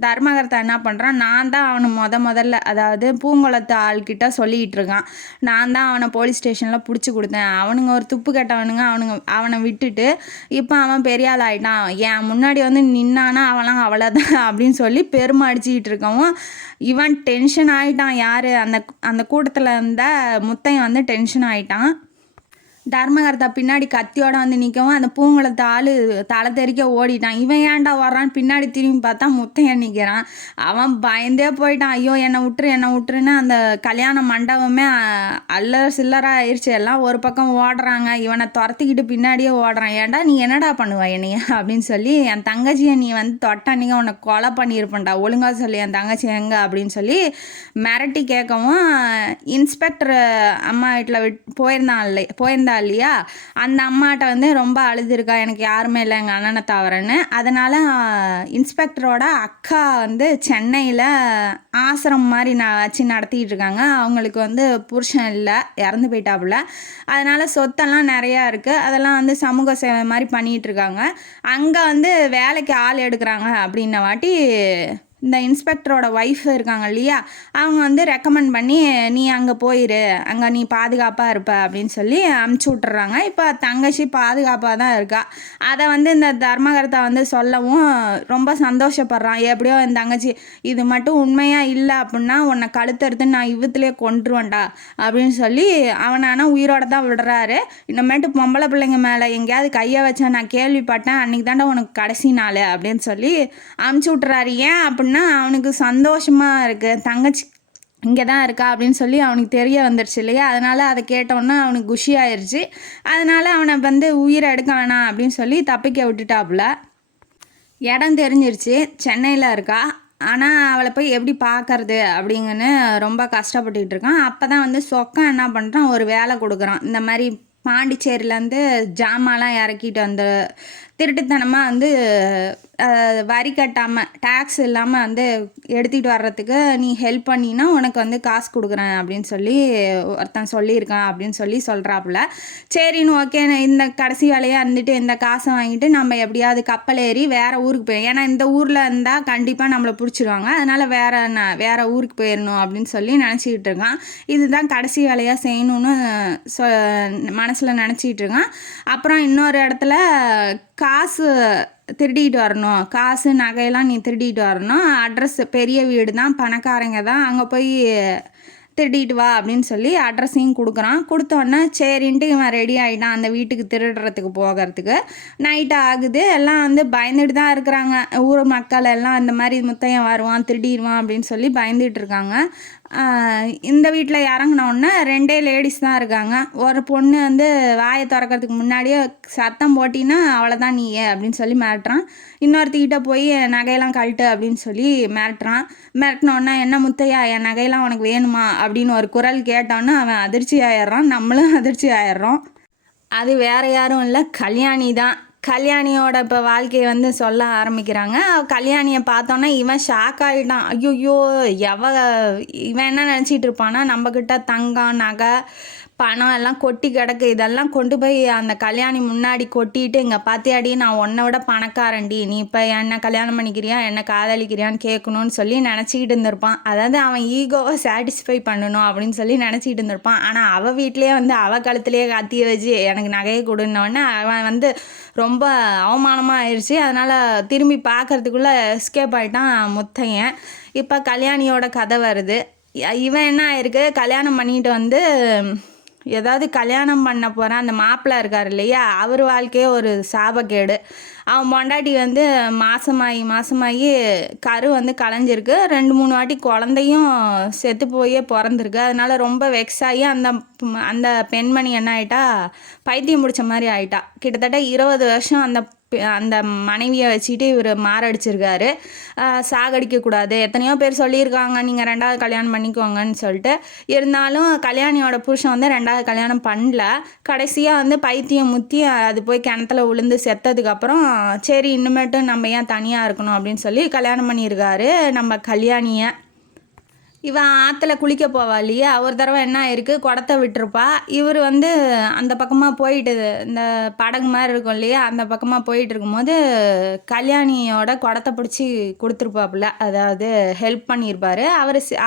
தர்மகர்த்தா என்ன பண்ணுறான், நான் தான் அவனை முதல்ல அதாவது பூங்குளத்து ஆள்கிட்ட சொல்லிகிட்டு இருக்கான், நான் தான் அவனை போலீஸ் ஸ்டேஷனில் பிடிச்சி கொடுத்தேன், அவனுங்க ஒரு துப்பு கெட்டவனுங்க, அவனை விட்டுட்டு இப்போ அவன் பெரிய ஆள் ஆகிட்டான், என் முன்னாடி வந்து நின்னானா அவன்லாம் அவ்வளோதான் அப்படின்னு சொல்லி பெருமை அடிச்சுக்கிட்டு இருக்கவும் இவன் டென்ஷன் ஆகிட்டான். யார் அந்த கூட்டத்தில் இருந்த முத்தையன் வந்து டென்ஷன் ஆகிட்டான். தர்மகர்த்தா பின்னாடி கத்தியோட வந்து நிற்கவும் அந்த பூங்குளத்து ஆள் தலை தெறிக்க ஓடிட்டான். இவன் ஏன்டா வர்றான்னு பின்னாடி திரும்பி பார்த்தா முத்தையன் நிற்கிறான். அவன் பயந்தே போயிட்டான், ஐயோ என்னை விட்டுருன்னு. அந்த கல்யாண மண்டபமே சில்லராக ஆயிடுச்சு. எல்லாம் ஒரு பக்கம் ஓடுறாங்க, இவனை துரத்திக்கிட்டு பின்னாடியே ஓடுறான். ஏன்டா நீ என்னடா பண்ணுவ என்னைய அப்படின்னு சொல்லி, என் தங்கச்சியை நீ வந்து தொட்டானிங்க உன்னை கொலை பண்ணியிருப்பேன்டா, ஒழுங்காக சொல்லி என் தங்கச்சி எங்கே அப்படின்னு சொல்லி மிரட்டி கேட்கவும், இன்ஸ்பெக்டர் அம்மா வீட்டில் போயிருந்தா இல்லையா, அந்த அம்மாட்ட வந்து ரொம்ப அழுதுருக்கா, எனக்கு யாருமே இல்லை எங்கள் அண்ணனை தவறன்னு. அதனால் இன்ஸ்பெக்டரோட அக்கா வந்து சென்னையில் ஆசிரமம் மாதிரி வச்சு நடத்திக்கிட்டு இருக்காங்க. அவங்களுக்கு வந்து புருஷன் இல்லை, இறந்து போயிட்டாப்புல. அதனால் சொத்தெல்லாம் நிறையா இருக்குது, அதெல்லாம் வந்து சமூக சேவை மாதிரி பண்ணிகிட்டு இருக்காங்க. அங்கே வந்து வேலைக்கு ஆள் எடுக்கிறாங்க அப்படின்ன வாட்டி இந்த இன்ஸ்பெக்டரோட ஒய்ஃப் இருக்காங்க இல்லையா, அவங்க வந்து ரெக்கமெண்ட் பண்ணி நீ அங்கே போயிரு, அங்கே நீ பாதுகாப்பாக இருப்ப அப்படின்னு சொல்லி அமுச்சு விட்டுறாங்க. இப்போ தங்கச்சி பாதுகாப்பாக தான் இருக்கா. அதை வந்து இந்த தர்மகர்த்தா வந்து சொல்லவும் ரொம்ப சந்தோஷப்படுறான். எப்படியோ என் தங்கச்சி இது மட்டும் உண்மையாக இல்லை அப்படின்னா உன்னை கழுத்தறுத்து நான் இவத்துலேயே கொண்டுருவேன்டா அப்படின்னு சொல்லி அவனை ஆனால் உயிரோட தான் விடுறாரு. இனிமேட்டு பொம்பளை பிள்ளைங்க மேலே எங்கேயாவது கையை வச்சா நான் கேள்விப்பட்டேன், அன்றைக்கி தாண்டா உனக்கு கடைசி நாள் அப்படின்னு சொல்லி அமுச்சு விட்டுறாரு. ஏன் அப்படின்னா அவனுக்கு சந்தோஷமாக இருக்குது, தங்கச்சி இங்கே தான் இருக்கா அப்படின்னு சொல்லி அவனுக்கு தெரிய வந்துடுச்சு இல்லையா. அதனால் அதை கேட்டோன்னா அவனுக்கு குஷி ஆயிடுச்சு. அதனால் அவனை வந்து உயிரை எடுக்க வேணாம் அப்படின்னு சொல்லி தப்பிக்க விட்டுட்டாப்புல. இடம் தெரிஞ்சிருச்சு, சென்னையில் இருக்கா. ஆனால் அவளை போய் எப்படி பார்க்கறது அப்படிங்கன்னு ரொம்ப கஷ்டப்பட்டுக்கிட்டு இருக்கான். அப்போ தான் வந்து சொக்கம் என்ன பண்ணுறான், ஒரு வேலை கொடுக்குறான். இந்த மாதிரி பாண்டிச்சேரியிலேருந்து ஜாமான்லாம் இறக்கிட்டு வந்து திருட்டுத்தனமாக வந்து வரி கட்டாமல் டேக்ஸ் இல்லாமல் வந்து எடுத்துகிட்டு வர்றதுக்கு நீ ஹெல்ப் பண்ணினா உனக்கு வந்து காசு கொடுக்குறேன் அப்படின்னு சொல்லி ஒருத்தன் சொல்லியிருக்கான் அப்படின்னு சொல்லி சொல்கிறாப்புல. சரின்னு ஓகே, இந்த கடைசி வேலையாக இருந்துட்டு இந்த காசை வாங்கிட்டு நம்ம எப்படியாவது கப்பல் ஏறி வேறு ஊருக்கு போய், ஏன்னா இந்த ஊரில் இருந்தால் கண்டிப்பாக நம்மளை பிடிச்சிடுவாங்க, அதனால் வேறு ஊருக்கு போயிடணும் அப்படின்னு சொல்லி நினச்சிக்கிட்டு இருக்கான். இதுதான் கடைசி வேலையாக செய்யணும்னு மனசில் நினச்சிக்கிட்டு இருக்கான். அப்புறம் இன்னொரு இடத்துல காசு திருடிட்டு வரணும், காசு நகையெல்லாம் நீ திருடிட்டு வரணும், அட்ரஸ் பெரிய வீடு தான், பணக்காரங்க தான், அங்கே போய் திருடிட்டு வா அப்படின்னு சொல்லி அட்ரஸையும் கொடுக்குறான். கொடுத்தோன்னே சரின்ட்டு இவன் ரெடி ஆகிட்டான் அந்த வீட்டுக்கு திருடுறதுக்கு போகிறதுக்கு. நைட்டு ஆகுது, எல்லாம் வந்து பயந்துட்டு தான் இருக்கிறாங்க. ஊர் மக்கள் எல்லாம் இந்த மாதிரி முத்தையன் வருவான் திருடிடுவான் அப்படின்னு சொல்லி பயந்துட்டு இருக்காங்க. இந்த வீட்டில் இறங்கினோடனே 2 லேடிஸ் தான் இருக்காங்க. ஒரு பொண்ணு வந்து வாயை திறக்கிறதுக்கு முன்னாடியே சத்தம் போட்டின்னா அவ்வளோதான் நீ அப்படின்னு சொல்லி மிரட்டுறான். இன்னொருத்திக்கிட்ட போய் நகையெல்லாம் கழட்டு அப்படின்னு சொல்லி மிரட்டினோன்னா என்ன முத்தையா என் நகையெல்லாம் உனக்கு வேணுமா அப்படின்னு ஒரு குரல் கேட்டோன்னே அவன் அதிர்ச்சி ஆயிடுறான், நம்மளும் அதிர்ச்சி ஆயிடுறோம். அது வேறு யாரும் இல்லை, கல்யாணி தான். கல்யாணியோட இப்போ வாழ்க்கையை வந்து சொல்ல ஆரம்பிக்கிறாங்க. கல்யாணியை பார்த்தோன்னா இவன் ஷாக் ஆகிட்டான். ஐயோ இவன் என்ன நினச்சிட்டு இருப்பான்னா, நம்மக்கிட்ட தங்கம் நகை பணம் எல்லாம் கொட்டி கிடக்கு, இதெல்லாம் கொண்டு போய் அந்த கல்யாணி முன்னாடி கொட்டிட்டு, இங்கே பார்த்தியாடி நான் உன்னை விட பணக்காரண்டி, நீ இப்போ என்ன கல்யாணம் பண்ணிக்கிறியா என்ன காதலிக்கிறியான்னு கேட்கணும்னு சொல்லி நினச்சிக்கிட்டு இருந்திருப்பான். அதாவது அவன் ஈகோவை சாட்டிஸ்ஃபை பண்ணணும் அப்படின்னு சொல்லி நினச்சிக்கிட்டு இருந்திருப்பான். ஆனால் அவள் வீட்லேயே வந்து அவள் கழுத்துலேயே கத்திய வச்சு எனக்கு நகையை கொடுன்னோடனே அவன் வந்து ரொம்ப அவமானமாக ஆயிடுச்சு. அதனால் திரும்பி பார்க்கறதுக்குள்ளே எஸ்கேப் ஆகிட்டான் முத்தையன். இப்போ கல்யாணியோட கதை வருது. இவன் என்ன ஆயிருக்கு, கல்யாணம் பண்ணிட்டு வந்து ஏதாவது கல்யாணம் பண்ண போகிறான் அந்த மாப்பிள்ளை இருக்கார் இல்லையா, அவர் வாழ்க்கையே ஒரு சாபக்கேடு. அவன் பொண்டாட்டி வந்து மாசமாகி கரு வந்து கலைஞ்சிருக்கு, 2-3 வாட்டி குழந்தையும் செத்து போயே பிறந்திருக்கு. அதனால் ரொம்ப வெக்ஸ் ஆகி அந்த பெண்மணி என்ன ஆகிட்டா, பைத்தியம் பிடிச்ச மாதிரி ஆகிட்டா. கிட்டத்தட்ட 20 வருஷம் அந்த அந்த மனைவியை வச்சுட்டு இவர் மாரடிச்சிருக்காரு. சாகடிக்கக்கூடாது, எத்தனையோ பேர் சொல்லியிருக்காங்க நீங்கள் 2வது கல்யாணம் பண்ணிக்கோங்கன்னு சொல்லிட்டு. இருந்தாலும் கல்யாணியோட புருஷன் வந்து 2வது கல்யாணம் பண்ணல. கடைசியாக வந்து பைத்தியம் முத்தி அது போய் கிணத்துல விழுந்து செத்ததுக்கப்புறம் சரி இன்னுமேட்டும் நம்ம ஏன் தனியாக இருக்கணும் அப்படின்னு சொல்லி கல்யாணம் பண்ணியிருக்காரு நம்ம கல்யாணியை. இவன் ஆற்றுல குளிக்க போவா இல்லையா, ஒரு தடவை என்ன ஆயிருக்கு, குடத்தை விட்டுருப்பா. இவர் வந்து அந்த பக்கமாக போயிட்டு இந்த படகு மாதிரி இருக்கும் இல்லையா, அந்த பக்கமாக போயிட்டு இருக்கும்போது கல்யாணியோட குடத்தை பிடிச்சி கொடுத்துருப்பாப்புல, அதாவது ஹெல்ப் பண்ணியிருப்பார்.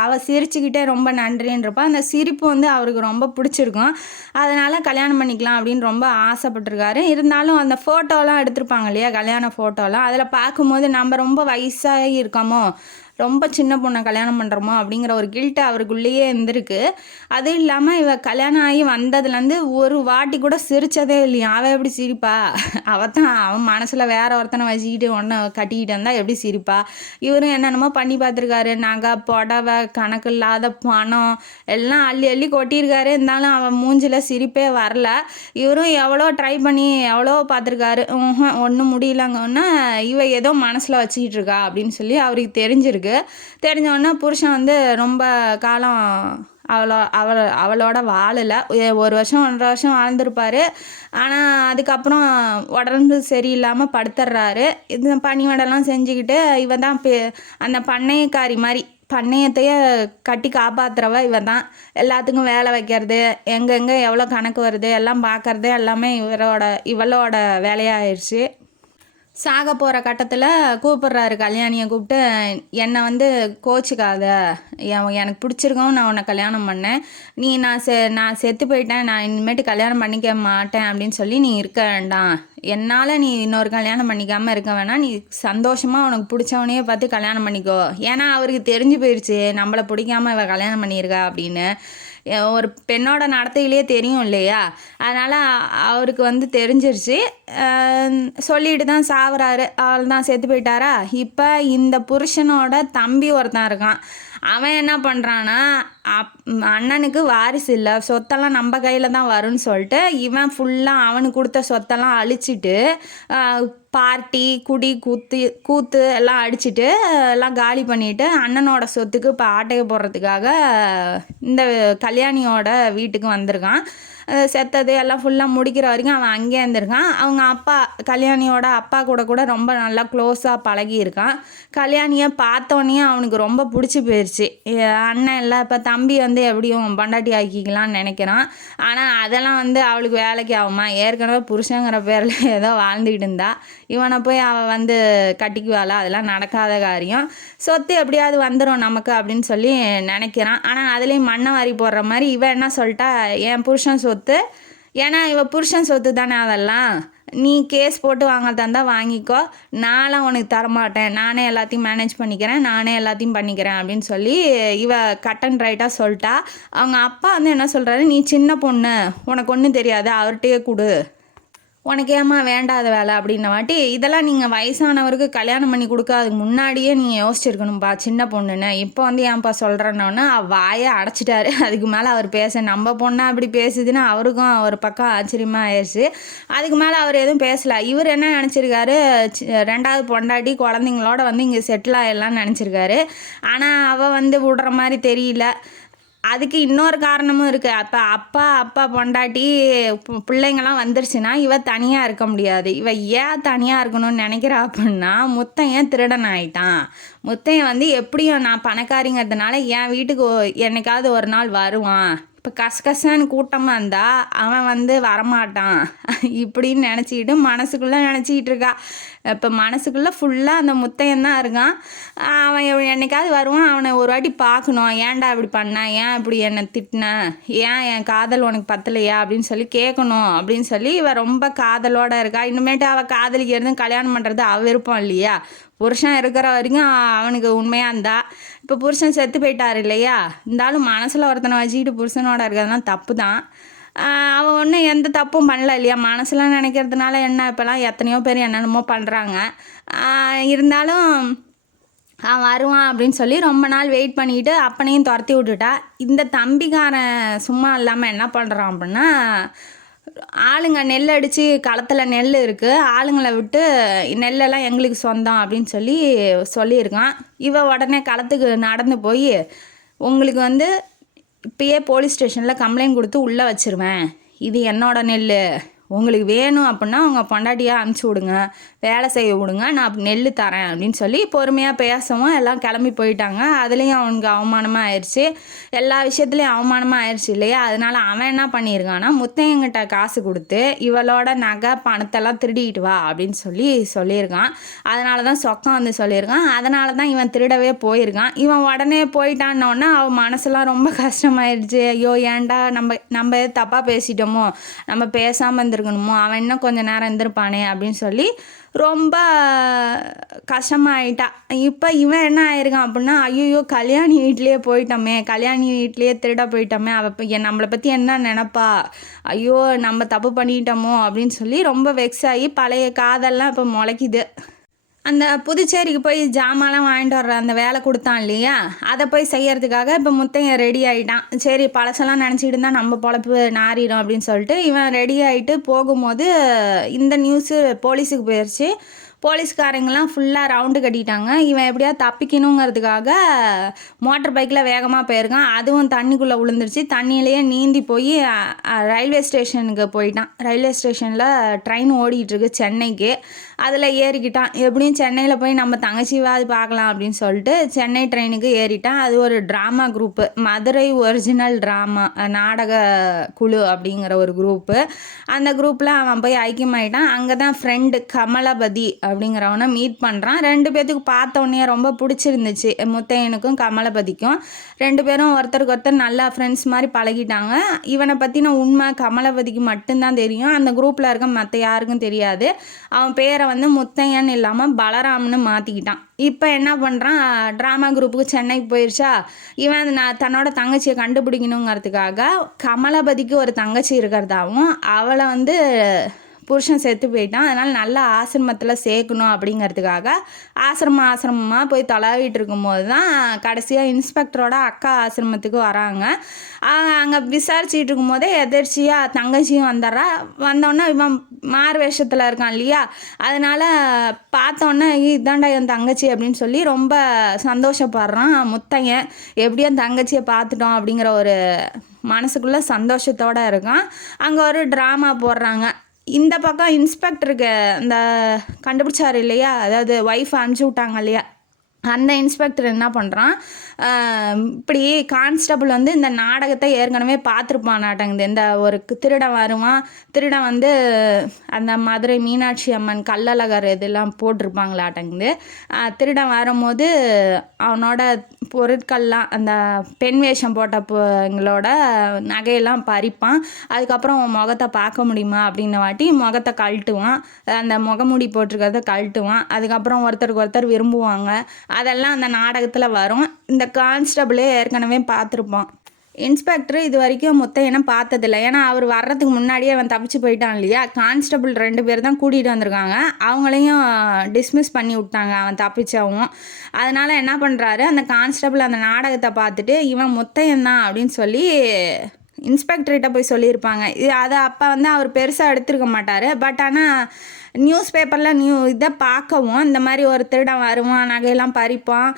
அவள் சிரிச்சுக்கிட்டே ரொம்ப நன்றின்றப்பா. அந்த சிரிப்பு வந்து அவருக்கு ரொம்ப பிடிச்சிருக்கும். அதனால் கல்யாணம் பண்ணிக்கலாம் அப்படின்னு ரொம்ப ஆசைப்பட்டிருக்காரு. இருந்தாலும் அந்த ஃபோட்டோலாம் எடுத்திருப்பாங்க இல்லையா, கல்யாண ஃபோட்டோலாம், அதில் பார்க்கும்போது நம்ம ரொம்ப வயசாகி இருக்கோமோ, ரொம்ப சின்ன பொண்ணை கல்யாணம் பண்ணுறோமோ அப்படிங்கிற ஒரு கில்ட்டு அவருக்குள்ளேயே இருந்திருக்கு. அதுவும் இல்லாமல் இவ கல்யாணம் ஆகி வந்ததுலேருந்து ஒரு வாட்டி கூட சிரித்ததே இல்லையா. அவள் எப்படி சிரிப்பா, அவன் மனசில் வேற ஒருத்தனை வச்சுக்கிட்டு ஒன்றை கட்டிக்கிட்டு வந்தால் எப்படி சிரிப்பா. இவரும் என்னென்னமோ பண்ணி பார்த்துருக்காரு, நகை புடவை கணக்கு இல்லாத பணம் எல்லாம் அள்ளி அள்ளி கொட்டியிருக்காரு. இருந்தாலும் அவன் மூஞ்சில் சிரிப்பே வரல. இவரும் எவ்வளோ ட்ரை பண்ணி எவ்வளோ பார்த்துருக்காரு, ஒன்றும் முடியலங்கன்னா இவ ஏதோ மனசில் வச்சுக்கிட்டு இருக்கா அப்படின்னு சொல்லி அவருக்கு தெரிஞ்சிருக்கு. தெரிஞ்சோடனே புருஷன் வந்து ரொம்ப காலம் அவளோட வாழலை. 1 வருஷம் 1.5 வருஷம் வாழ்ந்துருப்பார். ஆனால் அதுக்கப்புறம் உடம்பு சரியில்லாமல் படுத்துடுறாரு. இது பணிவடெல்லாம் செஞ்சுக்கிட்டு இவன் தான் அந்த பண்ணையக்காரி மாதிரி பண்ணையத்தையே கட்டி காப்பாற்றுறவ இவன் தான். எல்லாத்துக்கும் வேலை வைக்கிறது, எங்கெங்கே எவ்வளோ கணக்கு வருது எல்லாம் பார்க்குறது எல்லாமே இவளோட வேலையாகிடுச்சு. சாக போகிற கட்டத்தில் கூப்பிட்றாரு கல்யாணியை கூப்பிட்டு, என்னை வந்து கோச்சிக்காத, எனக்கு பிடிச்சிருக்கோம், நான் உன்னை கல்யாணம் பண்ணேன், நீ நான் செத்து போயிட்டேன், நான் இனிமேட்டு கல்யாணம் பண்ணிக்க மாட்டேன் அப்படின்னு சொல்லி நீ இருக்க வேண்டாம், என்னால் நீ இன்னொரு கல்யாணம் பண்ணிக்காமல் இருக்க வேணாம், நீ சந்தோஷமாக உனக்கு பிடிச்சவனையே பார்த்து கல்யாணம் பண்ணிக்கோ. ஏன்னா அவருக்கு தெரிஞ்சு போயிடுச்சு நம்மளை பிடிக்காம இவ கல்யாணம் பண்ணியிருக்கா அப்படின்னு. ஒரு பெண்ணோட நடத்தையிலே தெரியும் இல்லையா, அதனால் அவருக்கு வந்து தெரிஞ்சிருச்சு. சொல்லிட்டு தான் சாவுறாரு. அவள் தான் செத்து போயிட்டாரா. இப்போ இந்த புருஷனோட தம்பி ஒருத்தன் இருக்கான். அவன் என்ன பண்ணுறான்னா, அண்ணனுக்கு வாரிசு இல்லை, சொத்தெல்லாம் நம்ம கையில் தான் வரும்னு சொல்லிட்டு இவன் ஃபுல்லாக அவனுக்கு கொடுத்த சொத்தெல்லாம் அழிச்சிட்டு பார்ட்டி குடி கூத்து எல்லாம் அடிச்சுட்டு எல்லாம் காலி பண்ணிவிட்டு அண்ணனோட சொத்துக்கு இப்போ ஆட்டையை போடுறதுக்காக இந்த கல்யாணியோட வீட்டுக்கு வந்திருக்கான். செத்தது எல்லாம் ஃபுல்லாக முடிக்கிற வரைக்கும் அவன் அங்கேயே இருந்திருக்கான். அவங்க அப்பா கல்யாணியோட அப்பா கூட ரொம்ப நல்லா க்ளோஸாக பழகியிருக்கான். கல்யாணியை பார்த்தோன்னே அவனுக்கு ரொம்ப பிடிச்சி போயிடுச்சு. அண்ணன் இல்லை, இப்போ தம்பி வந்து எப்படியும் பொண்டாட்டி ஆக்கிக்கலான்னு நினைக்கிறான். ஆனால் அதெல்லாம் வந்து அவளுக்கு வேலைக்கு ஆகுமா, ஏற்கனவே புருஷங்கிற பேரில் ஏதோ வாழ்ந்துக்கிட்டு இருந்தா, இவனை போய் அவள் வந்து கட்டிக்குவாளா, அதெல்லாம் நடக்காத காரியம். சொத்து எப்படியாவது வந்துடும் நமக்கு அப்படின்னு சொல்லி நினைக்கிறான். ஆனால் அதுலேயும் மண்ணை வாரி போடுற மாதிரி இவன் என்ன சொல்லிட்டா, என் புருஷன் சொத்து, ஏன்னா இவ புருஷன் சொத்து தானே, அதெல்லாம் நீ கேஸ் போட்டு வாங்கிறதா இருந்தால் வாங்கிக்கோ, நான்லாம் உனக்கு தரமாட்டேன், நானே எல்லாத்தையும் மேனேஜ் பண்ணிக்கிறேன், நானே எல்லாத்தையும் பண்ணிக்கிறேன் அப்படின்னு சொல்லி இவ கட் அண்ட் ரைட்டாக சொல்லிட்டா. அவங்க அப்பா வந்து என்ன சொல்கிறாரு, நீ சின்ன பொண்ணு, உனக்கு ஒன்றும் தெரியாது, அவர்கிட்டயே கொடு, உனக்கு ஏமா வேண்டாத வேலை அப்படின்ன வாட்டி, இதெல்லாம் நீங்கள் வயசானவருக்கு கல்யாணம் பண்ணி கொடுக்காதுக்கு முன்னாடியே நீங்கள் யோசிச்சிருக்கணும்ப்பா சின்ன பொண்ணுன்னு. இப்போ வந்து ஏன்ப்பா சொல்கிறேன்னொன்னே வாயை அடைச்சிட்டாரு. அதுக்கு மேலே அவர் நம்ம பொண்ணை அப்படி பேசுதுன்னு அவருக்கும் ஒரு பக்கம் ஆச்சரியமாக ஆயிடுச்சு. அதுக்கு மேலே அவர் எதுவும் பேசலை. இவர் என்ன நினச்சிருக்காரு, 2வது பொண்டாட்டி குழந்தைங்களோட வந்து இங்கே செட்டில் ஆகிடலான்னு நினச்சிருக்காரு. ஆனால் அவள் வந்து விடுற மாதிரி தெரியல. அதுக்கு இன்னொரு காரணமும் இருக்குது. அப்பா பொண்டாட்டி பிள்ளைங்கள்லாம் வந்துருச்சுன்னா இவ தனியாக இருக்க முடியாது. இவ ஏன் தனியாக இருக்கணும்னு நினைக்கிறா அப்படின்னா, முத்தையன் திருடன் ஆயிட்டான். முத்தையன் வந்து எப்படியும் நான் பணக்காரிங்கிறதுனால என் வீட்டுக்கு என்னைக்காவது ஒரு நாள் வருவான், இப்போ கசகசன்னு கூட்டமாக இருந்தால் அவன் வந்து வரமாட்டான் இப்படின்னு நினச்சிக்கிட்டு மனசுக்குள்ளே நினச்சிக்கிட்டு இருக்கா. இப்போ மனசுக்குள்ளே ஃபுல்லாக அந்த முத்தையன் தான் இருக்கான். அவன் என்னைக்காவது வருவான், அவனை ஒரு வாட்டி பார்க்கணும், ஏன்டா இப்படி பண்ணேன், ஏன் இப்படி என்னை திட்டினேன், ஏன் என் காதல் உனக்கு பத்தலையா அப்படின்னு சொல்லி கேட்கணும் அப்படின்னு சொல்லி இவன் ரொம்ப காதலோடு இருக்கா. இன்னுமேட்டு அவள் காதலிக்கிறது கல்யாணம் பண்ணுறது அவள் விருப்பம் இல்லையா. புருஷன் இருக்கிற வரைக்கும் அவனுக்கு உண்மையாக இருந்தா. இப்போ புருஷன் செத்து போயிட்டார் இல்லையா, இருந்தாலும் மனசில் ஒருத்தனை வச்சுக்கிட்டு புருஷனோட இருக்கிறதுலாம் தப்பு தான். அவன் ஒன்றும் எந்த தப்பும் பண்ணல இல்லையா, மனசுலாம் நினைக்கிறதுனால என்ன, இப்போலாம் எத்தனையோ பேர் என்னென்னமோ பண்ணுறாங்க. இருந்தாலும் அவன் வருவான் அப்படின்னு சொல்லி ரொம்ப நாள் வெயிட் பண்ணிக்கிட்டு அப்பனையும் துரத்தி விட்டுட்டா. இந்த தம்பிக்காரன் சும்மா இல்லாமல் என்ன பண்ணுறான் அப்படின்னா, ஆளுங்க நெல் அடித்து களத்தில் நெல் இருக்குது, ஆளுங்களை விட்டு நெல்லெல்லாம் எங்களுக்கு சொந்தம் அப்படின்னு சொல்லியிருக்கான். உடனே களத்துக்கு நடந்து போய், உங்களுக்கு வந்து இப்பயே போலீஸ் ஸ்டேஷனில் கம்ப்ளைண்ட் கொடுத்து உள்ளே வச்சிருவேன், இது என்னோட நெல், உங்களுக்கு வேணும் அப்படின்னா உங்கள் பொண்டாட்டியாக அனுப்பிச்சி விடுங்க, வேலை செய்ய விடுங்க, நான் நெல் தரேன் அப்படின்னு சொல்லி பொறுமையாக பேசவும் எல்லாம் கிளம்பி போயிட்டாங்க. அதுலேயும் அவனுக்கு அவமானமாக ஆயிடுச்சு, எல்லா விஷயத்துலேயும் அவமானமாக ஆயிடுச்சு இல்லையா. அதனால் அவன் என்ன பண்ணியிருக்கான்னா, முத்தையங்கிட்ட காசு கொடுத்து இவளோட நகை பணத்தெல்லாம் திருடிக்கிட்டு வா அப்படின்னு சொல்லியிருக்கான். அதனால தான் சொக்கம் வந்து சொல்லியிருக்கான். அதனால தான் இவன் திருடவே போயிருக்கான். இவன் உடனே போயிட்டான்னொன்னே அவன் மனசெல்லாம் ரொம்ப கஷ்டமாயிடுச்சு. ஐயோ ஏன்டா நம்ம தப்பாக பேசிட்டோமோ, நம்ம பேசாமல் இருந்திருக்கணுமோ, அவன் இன்னும் கொஞ்சம் நேரம் இருந்திருப்பானே அப்படின்னு சொல்லி ரொம்ப கஷ்டமாயிட்டா. இப்போ இவன் என்ன ஆயிருக்கான் அப்படின்னா, ஐயோ கல்யாணி வீட்லேயே போயிட்டோமே, கல்யாணி வீட்லேயே திருட போயிட்டோமே, அவள் நம்மளை பற்றி என்ன நினப்பா, ஐயோ நம்ம தப்பு பண்ணிட்டோமோ அப்படின்னு சொல்லி ரொம்ப வெக்ஸ் ஆகி பழைய காதெல்லாம் இப்போ முளைக்குது. அந்த புதுச்சேரிக்கு போய் ஜாமான்லாம் வாங்கிட்டு வர்ற அந்த வேலை கொடுத்தான் இல்லையா, அதை போய் செய்யறதுக்காக இப்போ முத்தையன் ரெடி ஆகிட்டான். சரி பழசெல்லாம் நினச்சிக்கிட்டு இருந்தால் நம்ம பொழப்பு நாரிடும் அப்படின்னு சொல்லிட்டு இவன் ரெடி ஆகிட்டு போகும்போது இந்த நியூஸு போலீஸுக்கு போயிடுச்சு. போலீஸ்காரங்கெல்லாம் ஃபுல்லாக ரவுண்டு கட்டிட்டாங்க. இவன் எப்படியா தப்பிக்கணுங்கிறதுக்காக மோட்டர் பைக்கில் வேகமாக போயிருக்கான். அதுவும் தண்ணிக்குள்ளே விழுந்துருச்சு. தண்ணியிலேயே நீந்தி போய் ரயில்வே ஸ்டேஷனுக்கு போயிட்டான். ரயில்வே ஸ்டேஷனில் ட்ரெயின் ஓடிட்டுருக்கு சென்னைக்கு. அதில் ஏறிக்கிட்டான். எப்படியும் சென்னையில் போய் நம்ம தங்கச்சிவாது பார்க்கலாம் அப்படின்னு சொல்லிட்டு சென்னை ட்ரெயினுக்கு ஏறிட்டான். அது ஒரு drama group, Madurai original drama நாடக குழு அப்படிங்கிற ஒரு குரூப்பு. அந்த குரூப்பில் அவன் போய் ஐக்கியமாயிட்டான். அங்கே தான் ஃப்ரெண்டு கமலபதி அப்படிங்கிறவனை மீட் பண்ணுறான். 2 பேர்த்துக்கு பார்த்தோன்னே ரொம்ப பிடிச்சிருந்துச்சு, முத்தையனுக்கும் கமலபதிக்கும். 2 பேரும் ஒருத்தருக்கு ஒருத்தர் நல்லா ஃப்ரெண்ட்ஸ் மாதிரி பழகிட்டாங்க. இவனை பற்றின உண்மை கமலபதிக்கு மட்டும்தான் தெரியும், அந்த குரூப்பில் இருக்க மற்ற யாருக்கும் தெரியாது. அவன் பேரை வந்து முத்தையன் இல்லாமல் பலராம்னு மாற்றிக்கிட்டான். இப்போ என்ன பண்ணுறான், ட்ராமா குரூப்புக்கு சென்னைக்கு போயிடுச்சா, இவன் தன்னோட தங்கச்சியை கண்டுபிடிக்கணுங்கிறதுக்காக கமலபதிக்கு ஒரு தங்கச்சி இருக்கிறதாவும் அவளை வந்து புருஷன் செத்து போயிட்டான், அதனால் நல்ல ஆசிரமத்தில் சேர்க்கணும் அப்படிங்கிறதுக்காக ஆசிரமமாக போய் தொலைவிட்டு இருக்கும்போது தான் கடைசியாக இன்ஸ்பெக்டரோட அக்கா ஆசிரமத்துக்கு வராங்க. அங்கே விசாரிச்சுட்டு இருக்கும்போதே எதிர்ச்சியாக தங்கச்சியும் வந்தோடனே இவன் மாறு வேஷத்தில் இருக்கான் இல்லையா, அதனால் பார்த்தோன்னே இதாண்டா என் தங்கச்சி அப்படின்னு சொல்லி ரொம்ப சந்தோஷப்படுறான் முத்தையன். எப்படியும் என் தங்கச்சியை பார்த்துட்டோம் அப்படிங்கிற ஒரு மனசுக்குள்ளே சந்தோஷத்தோடு இருக்கான். அங்கே ஒரு ட்ராமா போடுறாங்க. இந்த பக்கம் இன்ஸ்பெக்டருக்கு இந்த கண்டுபிடிச்சார் இல்லையா, அதாவது ஒய்ஃப் அனுப்பிச்சி விட்டாங்க இல்லையா, அந்த இன்ஸ்பெக்டர் என்ன பண்ணுறான், இப்படி கான்ஸ்டபிள் வந்து இந்த நாடகத்தை ஏற்கனவே பார்த்துருப்பானாட்டங்குது. இந்த ஒரு திருடன் வருவான், திருடன் வந்து அந்த மதுரை மீனாட்சி அம்மன் கள்ளழகர் இதெல்லாம் போட்டிருப்பாங்களாட்டங்குது. திருடன் வரும்போது அவனோட பொருட்கள்லாம் அந்த பெண் வேஷம் போட்டவங்களோட நகையெல்லாம் பறிப்பான். அதுக்கப்புறம் அவன் முகத்தை பார்க்க முடியுமா அப்படின்னு வாட்டி முகத்தை கழட்டுவான், அந்த முகமூடி போட்டிருக்கிறத கழட்டுவான். அதுக்கப்புறம் ஒருத்தருக்கு ஒருத்தர் விரும்புவாங்க. அதெல்லாம் அந்த நாடகத்தில் வரும். இந்த கான்ஸ்டபிளே ஏற்கனவே பார்த்துருப்பான். இன்ஸ்பெக்டர் இது வரைக்கும் முத்தையனை பார்த்ததில்லை, ஏன்னா அவர் வர்றதுக்கு முன்னாடியே அவன் தப்பிச்சு போயிட்டான் இல்லையா. கான்ஸ்டபிள் 2 பேர் தான் கூட்டிகிட்டு வந்திருக்காங்க, அவங்களையும் டிஸ்மிஸ் பண்ணி விட்டாங்க அவன் தப்பிச்சவும். அதனால் என்ன பண்ணுறாரு, அந்த கான்ஸ்டபிள் அந்த நாடகத்தை பார்த்துட்டு இவன் முத்தையன் தான் அப்படின்னு சொல்லி இன்ஸ்பெக்டர்கிட்ட போய் சொல்லியிருப்பாங்க. அதை அப்போ வந்து அவர் பெருசாக எடுத்துருக்க மாட்டார். பட் ஆனால் நியூஸ் பேப்பரில் இதை பார்க்கவும் இந்த மாதிரி ஒரு திருடன் வருவான், நகையெல்லாம் பறிப்பான்,